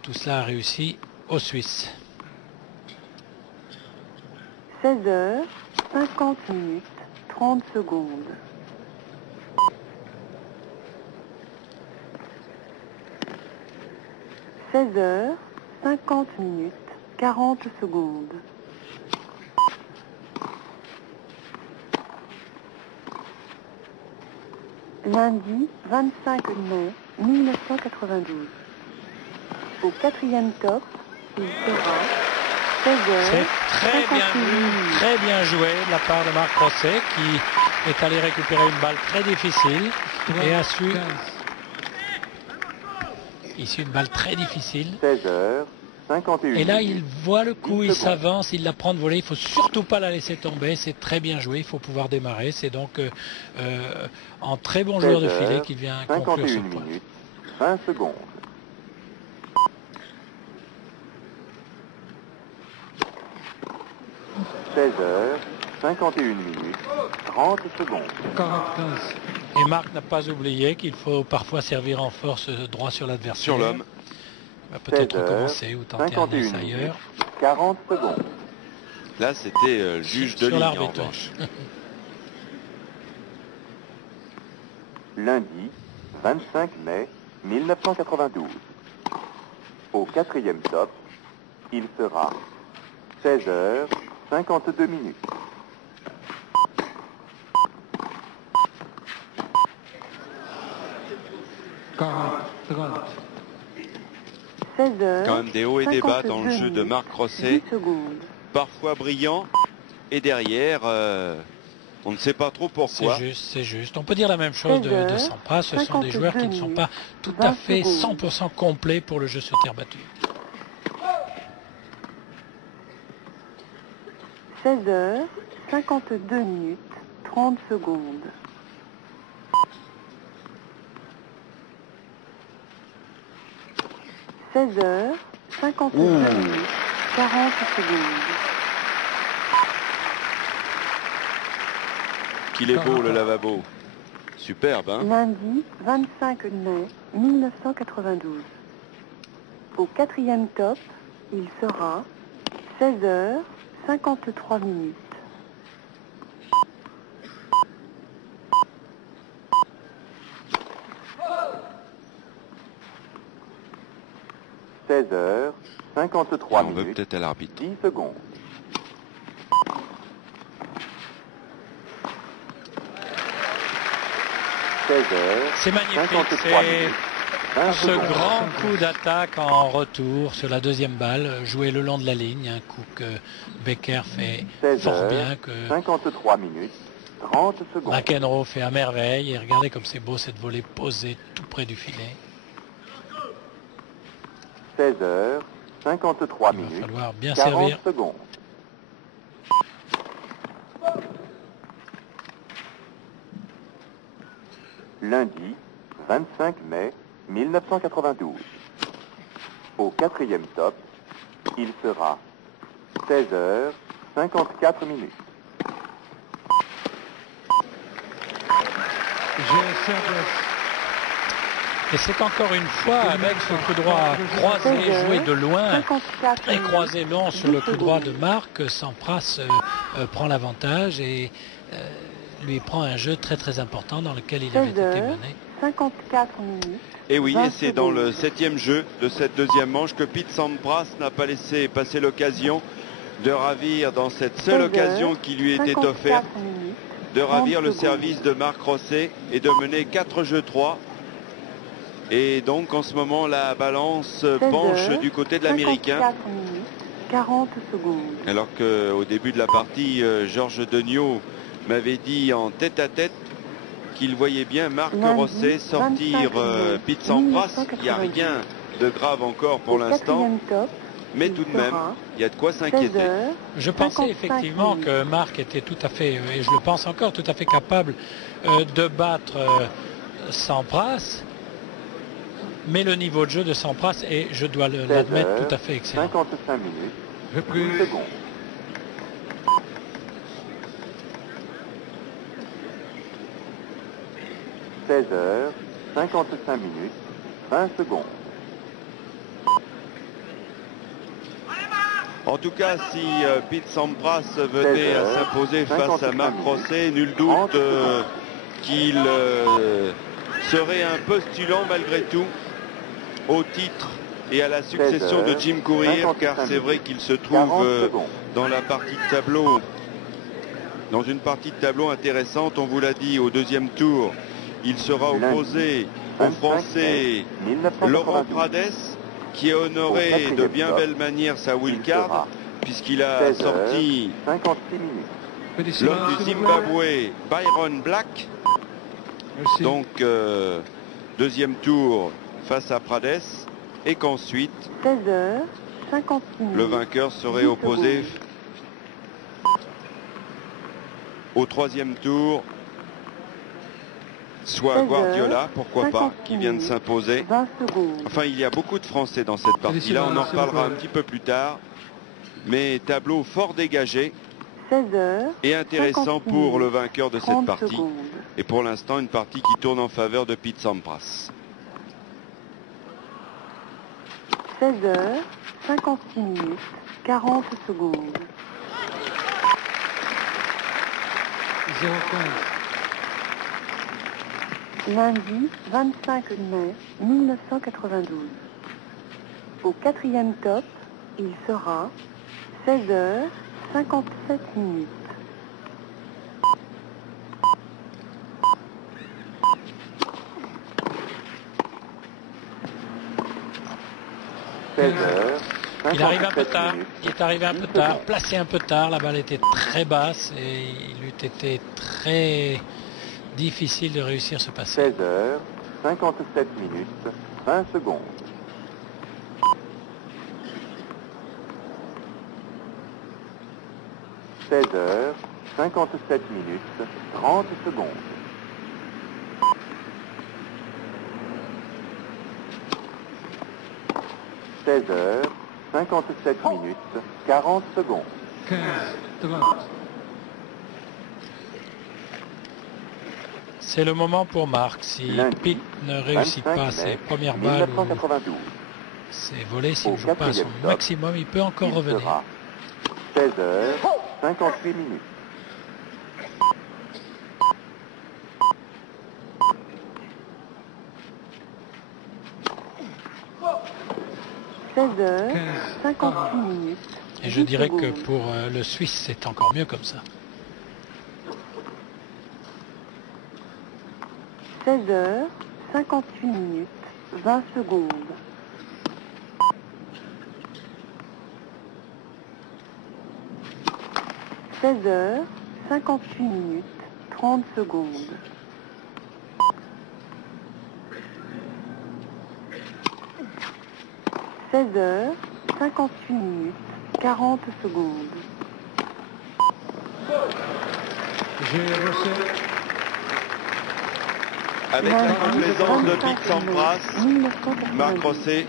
tout cela a réussi aux Suisses. 16h, 50 minutes, 30 secondes. 16h, 50 minutes, 40 secondes. 'Lundi 25 mai 1992. Au 4e top, il sera 16h. C'est très bien joué de la part de Marc Rosset qui est allé récupérer une balle très difficile et a su... Ici une balle très difficile. 16h, 51 et là minutes, il voit le coup, il s'avance, il la prend de volée, il ne faut surtout pas la laisser tomber, c'est très bien joué, il faut pouvoir démarrer. C'est donc en très bon joueur de filet qu'il vient conclure ce 51 point. minutes, 20 secondes. 16h, 51 minutes, 30 secondes. 45. Et Marc n'a pas oublié qu'il faut parfois servir en force droit sur l'adversaire. Sur l'homme. Il va peut-être 16h, recommencer ou tenter un 51 essai minutes, ailleurs. 40 secondes. Là, c'était le juge de Sur ligne en l'arbitre. revanche. Lundi 25 mai 1992. Au 4e top, il sera 16h, 52 minutes. 40, 30. 16h. Quand même des hauts et des bas dans le jeu de Marc Rosset. Parfois brillant. Et derrière, on ne sait pas trop pourquoi. C'est juste. On peut dire la même chose de Sampras. Ce sont des joueurs qui ne sont pas tout à fait 100% complets pour le jeu sur terre battue. 16h, 52 minutes, 30 secondes. « 16h, 52 minutes, 40 secondes. » Qu'il est beau le lavabo. Superbe, hein? Lundi 25 mai 1992. Au 4e top, il sera 16h, 53 minutes. « 16h, 53 minutes, on veut peut-être à l'arbitre. 10 secondes. C'est magnifique, c'est ce grand coup d'attaque en retour sur la deuxième balle, joué le long de la ligne, un coup que Becker fait fort bien, que 53 minutes, 30 secondes. McEnroe fait à merveille, et regardez comme c'est beau cette volée posée tout près du filet. 16h, 53 minutes, il va falloir bien 40 servir. secondes. Lundi 25 mai 1992. Au 4e top, il sera 16h, 54 minutes. Et c'est encore une fois avec ce coup droit croisé, joué de loin et croisé long sur le coup droit de Marc, que Sampras prend l'avantage et lui prend un jeu très très important dans lequel il avait été mené. 54 minutes. Et oui, et c'est dans le 7e jeu de cette deuxième manche que Pete Sampras n'a pas laissé passer l'occasion de ravir dans cette seule occasion qui lui était offerte, de ravir le service de Marc Rosset et de mener 4-3. Et donc en ce moment la balance penche du côté de l'Américain. 40 secondes. Alors qu'au début de la partie, Georges Degnaud m'avait dit en tête-à-tête qu'il voyait bien Marc Rosset sortir Pete Sampras. Il n'y a rien de grave encore pour l'instant, mais tout de même, il y a de quoi s'inquiéter. Je pensais effectivement que Marc était tout à fait, et je le pense encore, tout à fait capable de battre Sampras. Mais le niveau de jeu de Sampras est, je dois l'admettre, tout à fait excellent. 55 minutes, 10 secondes. « 16h, 55 minutes, 20 secondes. » En tout cas, si Pete Sampras venait à s'imposer face à Marc Rosset, nul doute qu'il serait un postulant malgré tout au titre et à la succession de Jim Courier, car c'est vrai qu'il se trouve dans la partie de tableau, dans une partie de tableau intéressante. On vous l'a dit, au deuxième tour, il sera opposé au Français Laurent Prades, qui a honoré de bien belle manière sa wildcard, puisqu'il a sorti l'homme du Zimbabwe, Byron Black. Donc, deuxième tour face à Prades, et qu'ensuite, 16h, 56 minutes, le vainqueur serait opposé au troisième tour, soit Guardiola, pourquoi pas, qui vient de s'imposer. Enfin, il y a beaucoup de Français dans cette partie-là, on en reparlera un petit peu plus tard. Mais tableau fort dégagé et intéressant pour le vainqueur de cette partie. Et pour l'instant, une partie qui tourne en faveur de Pete Sampras. 16h, 56 minutes, 40 secondes. 0,15. Lundi 25 mai 1992. Au 4e top, il sera 16h, 57 minutes. 16h. Il arrive un peu tard, il est arrivé un peu tard, placé un peu tard, la balle était très basse et il eût été très difficile de réussir ce passé. 16h, 57 minutes, 20 secondes. 16h, 57 minutes, 30 secondes. 16h, 57 minutes, 40 secondes. 15, 30. C'est le moment pour Marc. Si Lundi, Pete ne réussit 25 pas mai ses premières balles, 1992. ses volets, s'il Au ne joue pas à son quatrième top, maximum, il peut encore Il revenir. sera 16h, 58 minutes. 16h, 56 minutes. Et je 10 dirais que secondes. pour le Suisse, c'est encore mieux comme ça. 16h, 58 minutes, 20 secondes. 16h, 58 minutes, 30 secondes. 16h, 58 minutes, 40 secondes. J'ai Rosset. Avec la complaisance de Pete 25 Sampras, mai 1992. Marc Rosset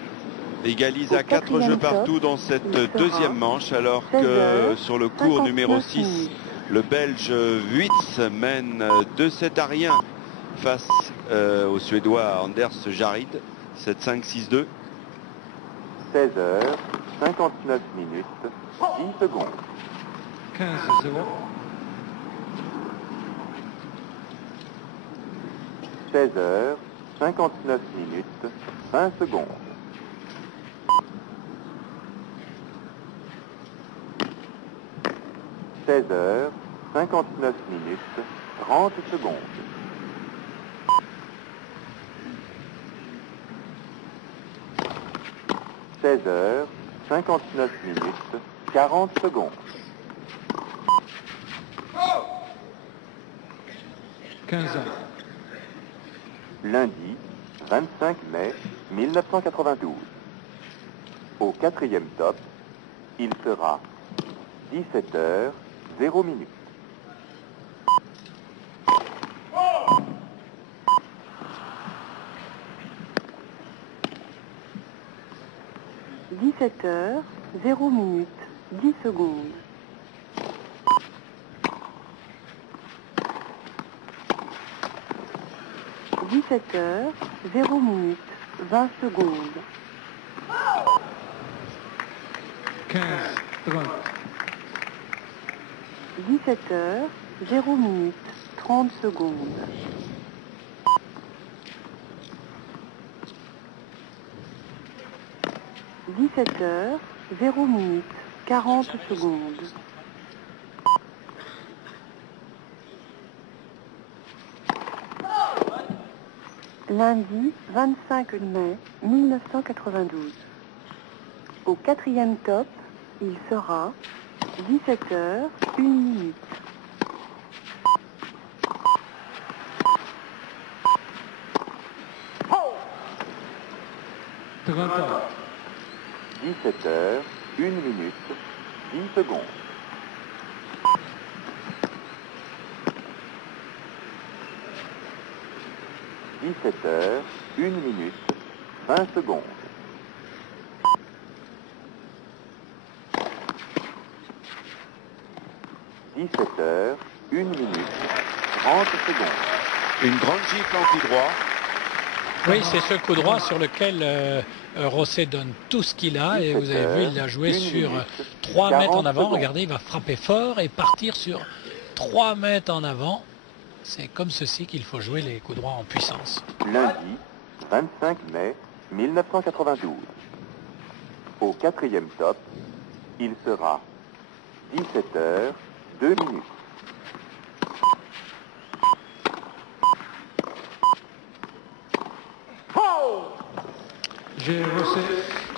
égalise à Au 4 quatrième jeux partout top, dans cette il sera deuxième manche, alors 16 que heures, sur le cours 59 numéro 6, minutes. le Belge Witz mène 2-7 à rien face au Suédois Anders Jarid, 7-5, 6-2. 16h, 59 minutes, 10 secondes. 15, 0. 16h, 59 minutes, 20 secondes. 16h, 59 minutes, 30 secondes. 16h, 59 minutes, 40 secondes. 15 ans. Lundi, 25 mai 1992. Au quatrième top, il sera 17h, 0 minutes. « 17h, 0 minutes, 10 secondes. 17h, 0 minutes, 20 secondes. 15, 30. 17h, 0 minutes, 30 secondes. 17h, 0 minutes, 40 secondes. 'Lundi 25 mai 1992. Au quatrième top, il sera 17h, 1 minute. 30 ans. 17h, 1 minute, 10 secondes. 17h, 1 minute, 20 secondes. 17h, 1 minute, 30 secondes. Une grande gifle en coup droit. Oui, c'est ce coup droit sur lequel Rosset donne tout ce qu'il a. Et vous avez vu, il l'a joué sur 3 mètres en avant. Regardez, il va frapper fort et partir sur 3 mètres en avant. C'est comme ceci qu'il faut jouer les coups droits en puissance. Lundi, 25 mai 1992. Au quatrième top, il sera 17h, 2 minutes. J'ai Rosset.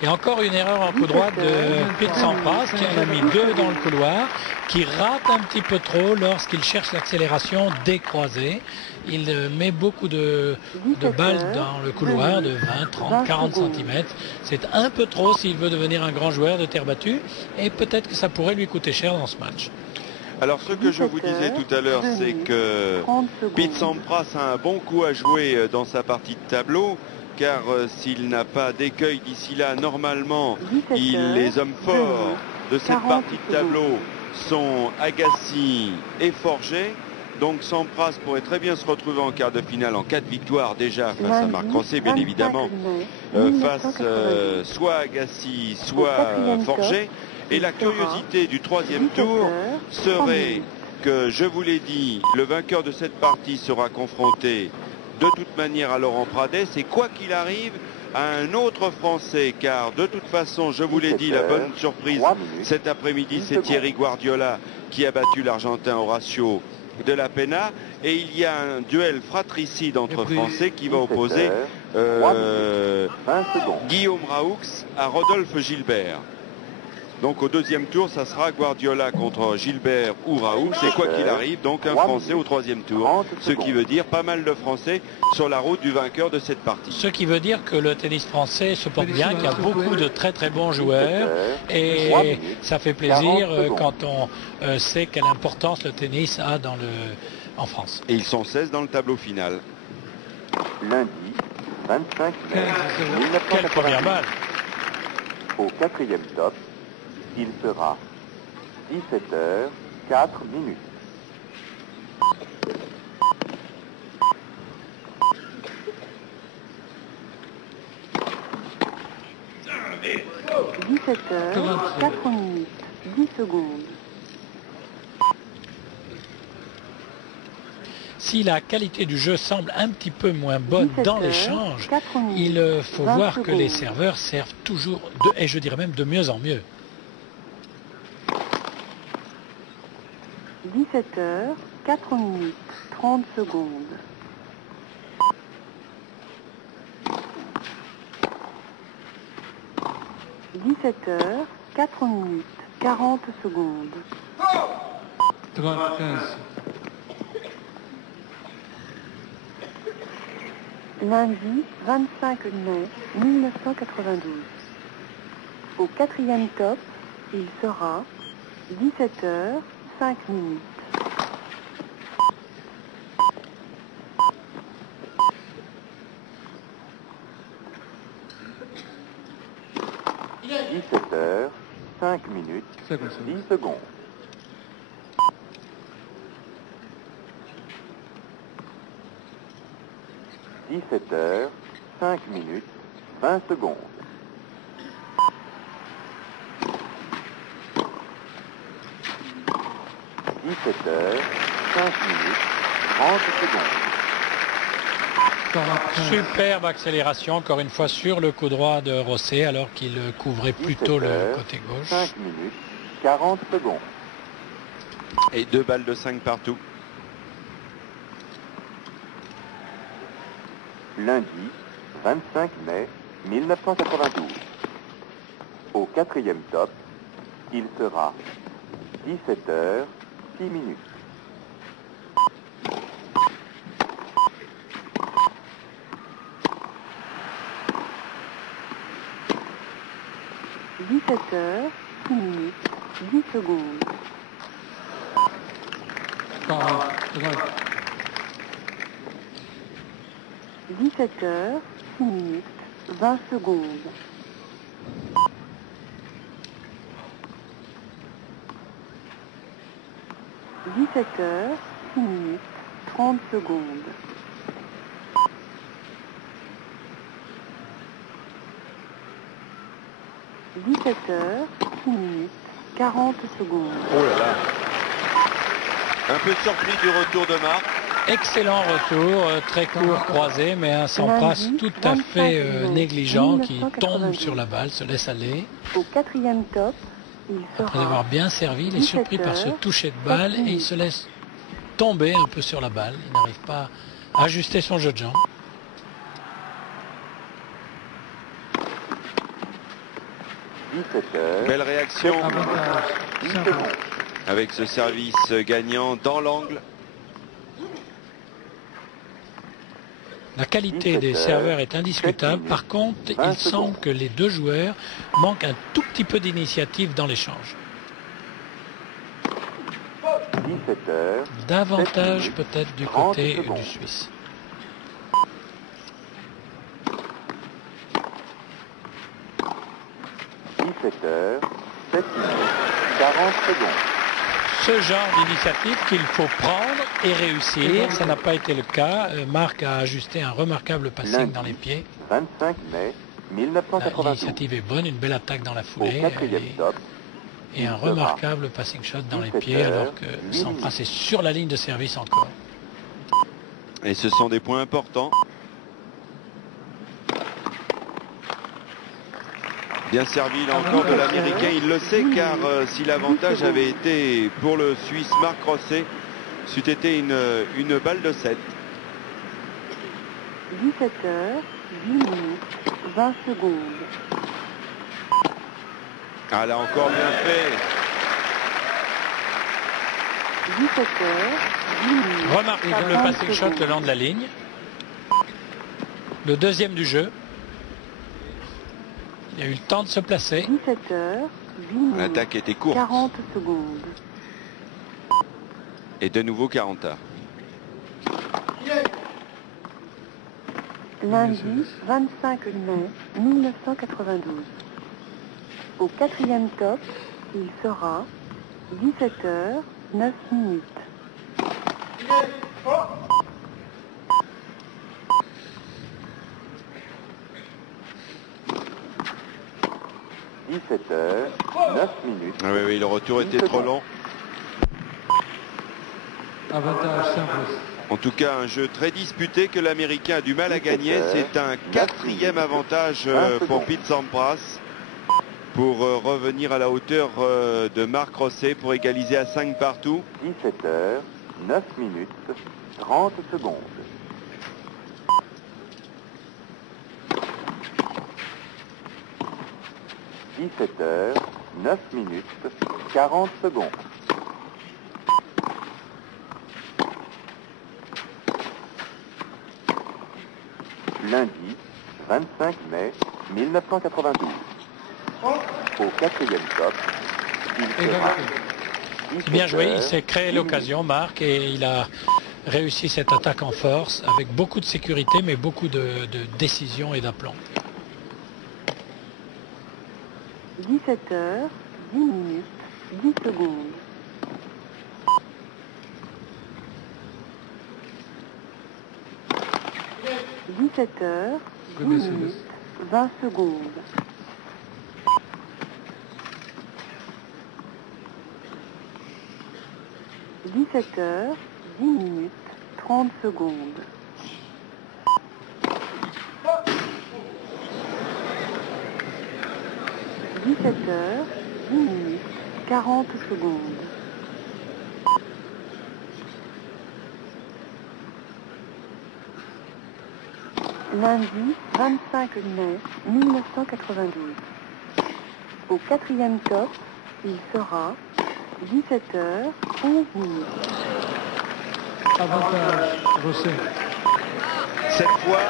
Et encore une erreur en coup droit de Pete Sampras, qui en a mis 2 dans le couloir, qui rate un petit peu trop lorsqu'il cherche l'accélération décroisée. Il met beaucoup de balles dans le couloir de 20, 30, 40 cm. C'est un peu trop s'il veut devenir un grand joueur de terre battue, et peut-être que ça pourrait lui coûter cher dans ce match. Alors ce que je vous disais tout à l'heure, c'est que Pete Sampras a un bon coup à jouer dans sa partie de tableau, car s'il n'a pas d'écueil d'ici là, normalement, les hommes forts de cette partie de tableau sont Agassi et Forget. Donc Sampras pourrait très bien se retrouver en quart de finale en cas de victoire déjà face à Marc Rosset, bien évidemment, face soit Agassi, soit Forget. Et la curiosité du troisième tour serait que, je vous l'ai dit, le vainqueur de cette partie sera confronté de toute manière à Laurent Pradès, et quoi qu'il arrive, à un autre Français, car de toute façon, je vous l'ai dit, la bonne surprise cet après-midi, c'est Thierry Guardiola qui a battu l'Argentin Horacio de la Pena, et il y a un duel fratricide entre Français qui va opposer Guillaume Raoux à Rodolphe Gilbert. Donc au deuxième tour, ça sera Guardiola contre Gilbert ou Raoult, c'est quoi qu'il arrive, donc un Français au troisième tour, ce qui veut dire pas mal de Français sur la route du vainqueur de cette partie. Ce qui veut dire que le tennis français se porte bien, qu'il y a beaucoup de très très bons joueurs, et ça fait plaisir quand on sait quelle importance le tennis a en France. Et ils sont 16 dans le tableau final. Lundi 25 mai Quelle première balle! Au quatrième top, il sera 17h, 4 minutes. « 17h, 4 minutes, 10 secondes. » Si la qualité du jeu semble un petit peu moins bonne dans l'échange, il faut voir que les serveurs servent toujours, et je dirais même de mieux en mieux. 17h, 4 minutes, 30 secondes. « 17h, 4 minutes, 40 secondes. » 15. Lundi 25 mai 1992. Au quatrième top, il sera 17h, 5 minutes. « 17h, 5 minutes, 10 secondes. » 17h, 5 minutes, 20 secondes. 17h, 5 minutes, 30 secondes. Superbe accélération, encore une fois, sur le coup droit de Rosset, alors qu'il couvrait plutôt le côté gauche. 5 minutes, 40 secondes. Et 2 balles de 5 partout. Lundi 25 mai 1992. Au quatrième top, il sera 17h, 6 minutes. « 17h, 6 minutes, 10 secondes. » 17h, 6 minutes, 20 secondes. 17h, 6 minutes, 30 secondes. 17h, 6 minutes, 40 secondes. Oh là là! Un peu surpris du retour de Marc. Excellent retour, très court croisé, mais un Sampras tout à fait négligent qui tombe sur la balle, se laisse aller. Au quatrième top, il sera... Après avoir bien servi, il est surpris par ce toucher de balle et il se laisse tomber un peu sur la balle. Il n'arrive pas à ajuster son jeu de jambes. 17h. Belle réaction Avantage. 10 Simple. secondes. avec ce service gagnant dans l'angle. La qualité des serveurs est indiscutable. Par contre, il semble que les deux joueurs manquent un tout petit peu d'initiative dans l'échange. 17h. Davantage peut-être du 30 côté secondes. du Suisse. – 17h. 7 minutes. 40 secondes. Ce genre d'initiative qu'il faut prendre et réussir, ça n'a pas été le cas. Marc a ajusté un remarquable passing dans les pieds. 25 mai 1992. L'initiative est bonne, une belle attaque dans la Au foulée. 4e top. Et un remarquable passing shot dans les pieds alors que Sampras est sur la ligne de service encore. Et ce sont des points importants. Bien servi là encore de l'Américain, il le sait car si l'avantage avait été pour le Suisse Marc Rosset, c'eût été une balle de 7. 17h, 10 minutes, 20 secondes. Ah là encore bien fait. 17h, 10 minutes. Remarquable 40 passing shot secondes. le long de la ligne. Le deuxième du jeu. Il y a eu le temps de se placer. 17h, 10 minutes. L'attaque était courte. 40 secondes. Et de nouveau 40 arts. Lundi 25 mai 1992. Au 4e top, il sera 17h, 9 minutes. 17h, 9 minutes. Ah oui, oui, le retour était trop long. Avantage simple. En tout cas, un jeu très disputé que l'Américain a du mal à gagner. C'est un 4e avantage pour Pete Sampras pour revenir à la hauteur de Marc Rosset pour égaliser à 5 partout. 17h, 9 minutes, 30 secondes. 17h, 9 minutes, 40 secondes. Lundi 25 mai 1992. Au 4e top, il sera C'est bien joué, il s'est créé l'occasion, Marc, et il a réussi cette attaque en force avec beaucoup de sécurité, mais beaucoup de décision et d'aplomb. 17h, 10 minutes, 10 secondes. 17h, 10 minutes, 20 secondes. 17h, 10 minutes, 30 secondes. 17h, 10 minutes, 40 secondes. 25 mai 1992. Au 4e top, il sera 17h, 11 minutes. Avantage Rosset. Cette fois,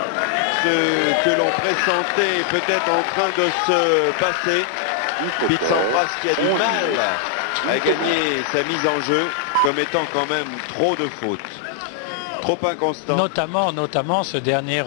ce que l'on pressentait est peut-être en train de se passer. Pete Sampras qui a du mal à gagner sa mise en jeu comme étant quand même trop de fautes. Trop inconstant. Notamment ce dernier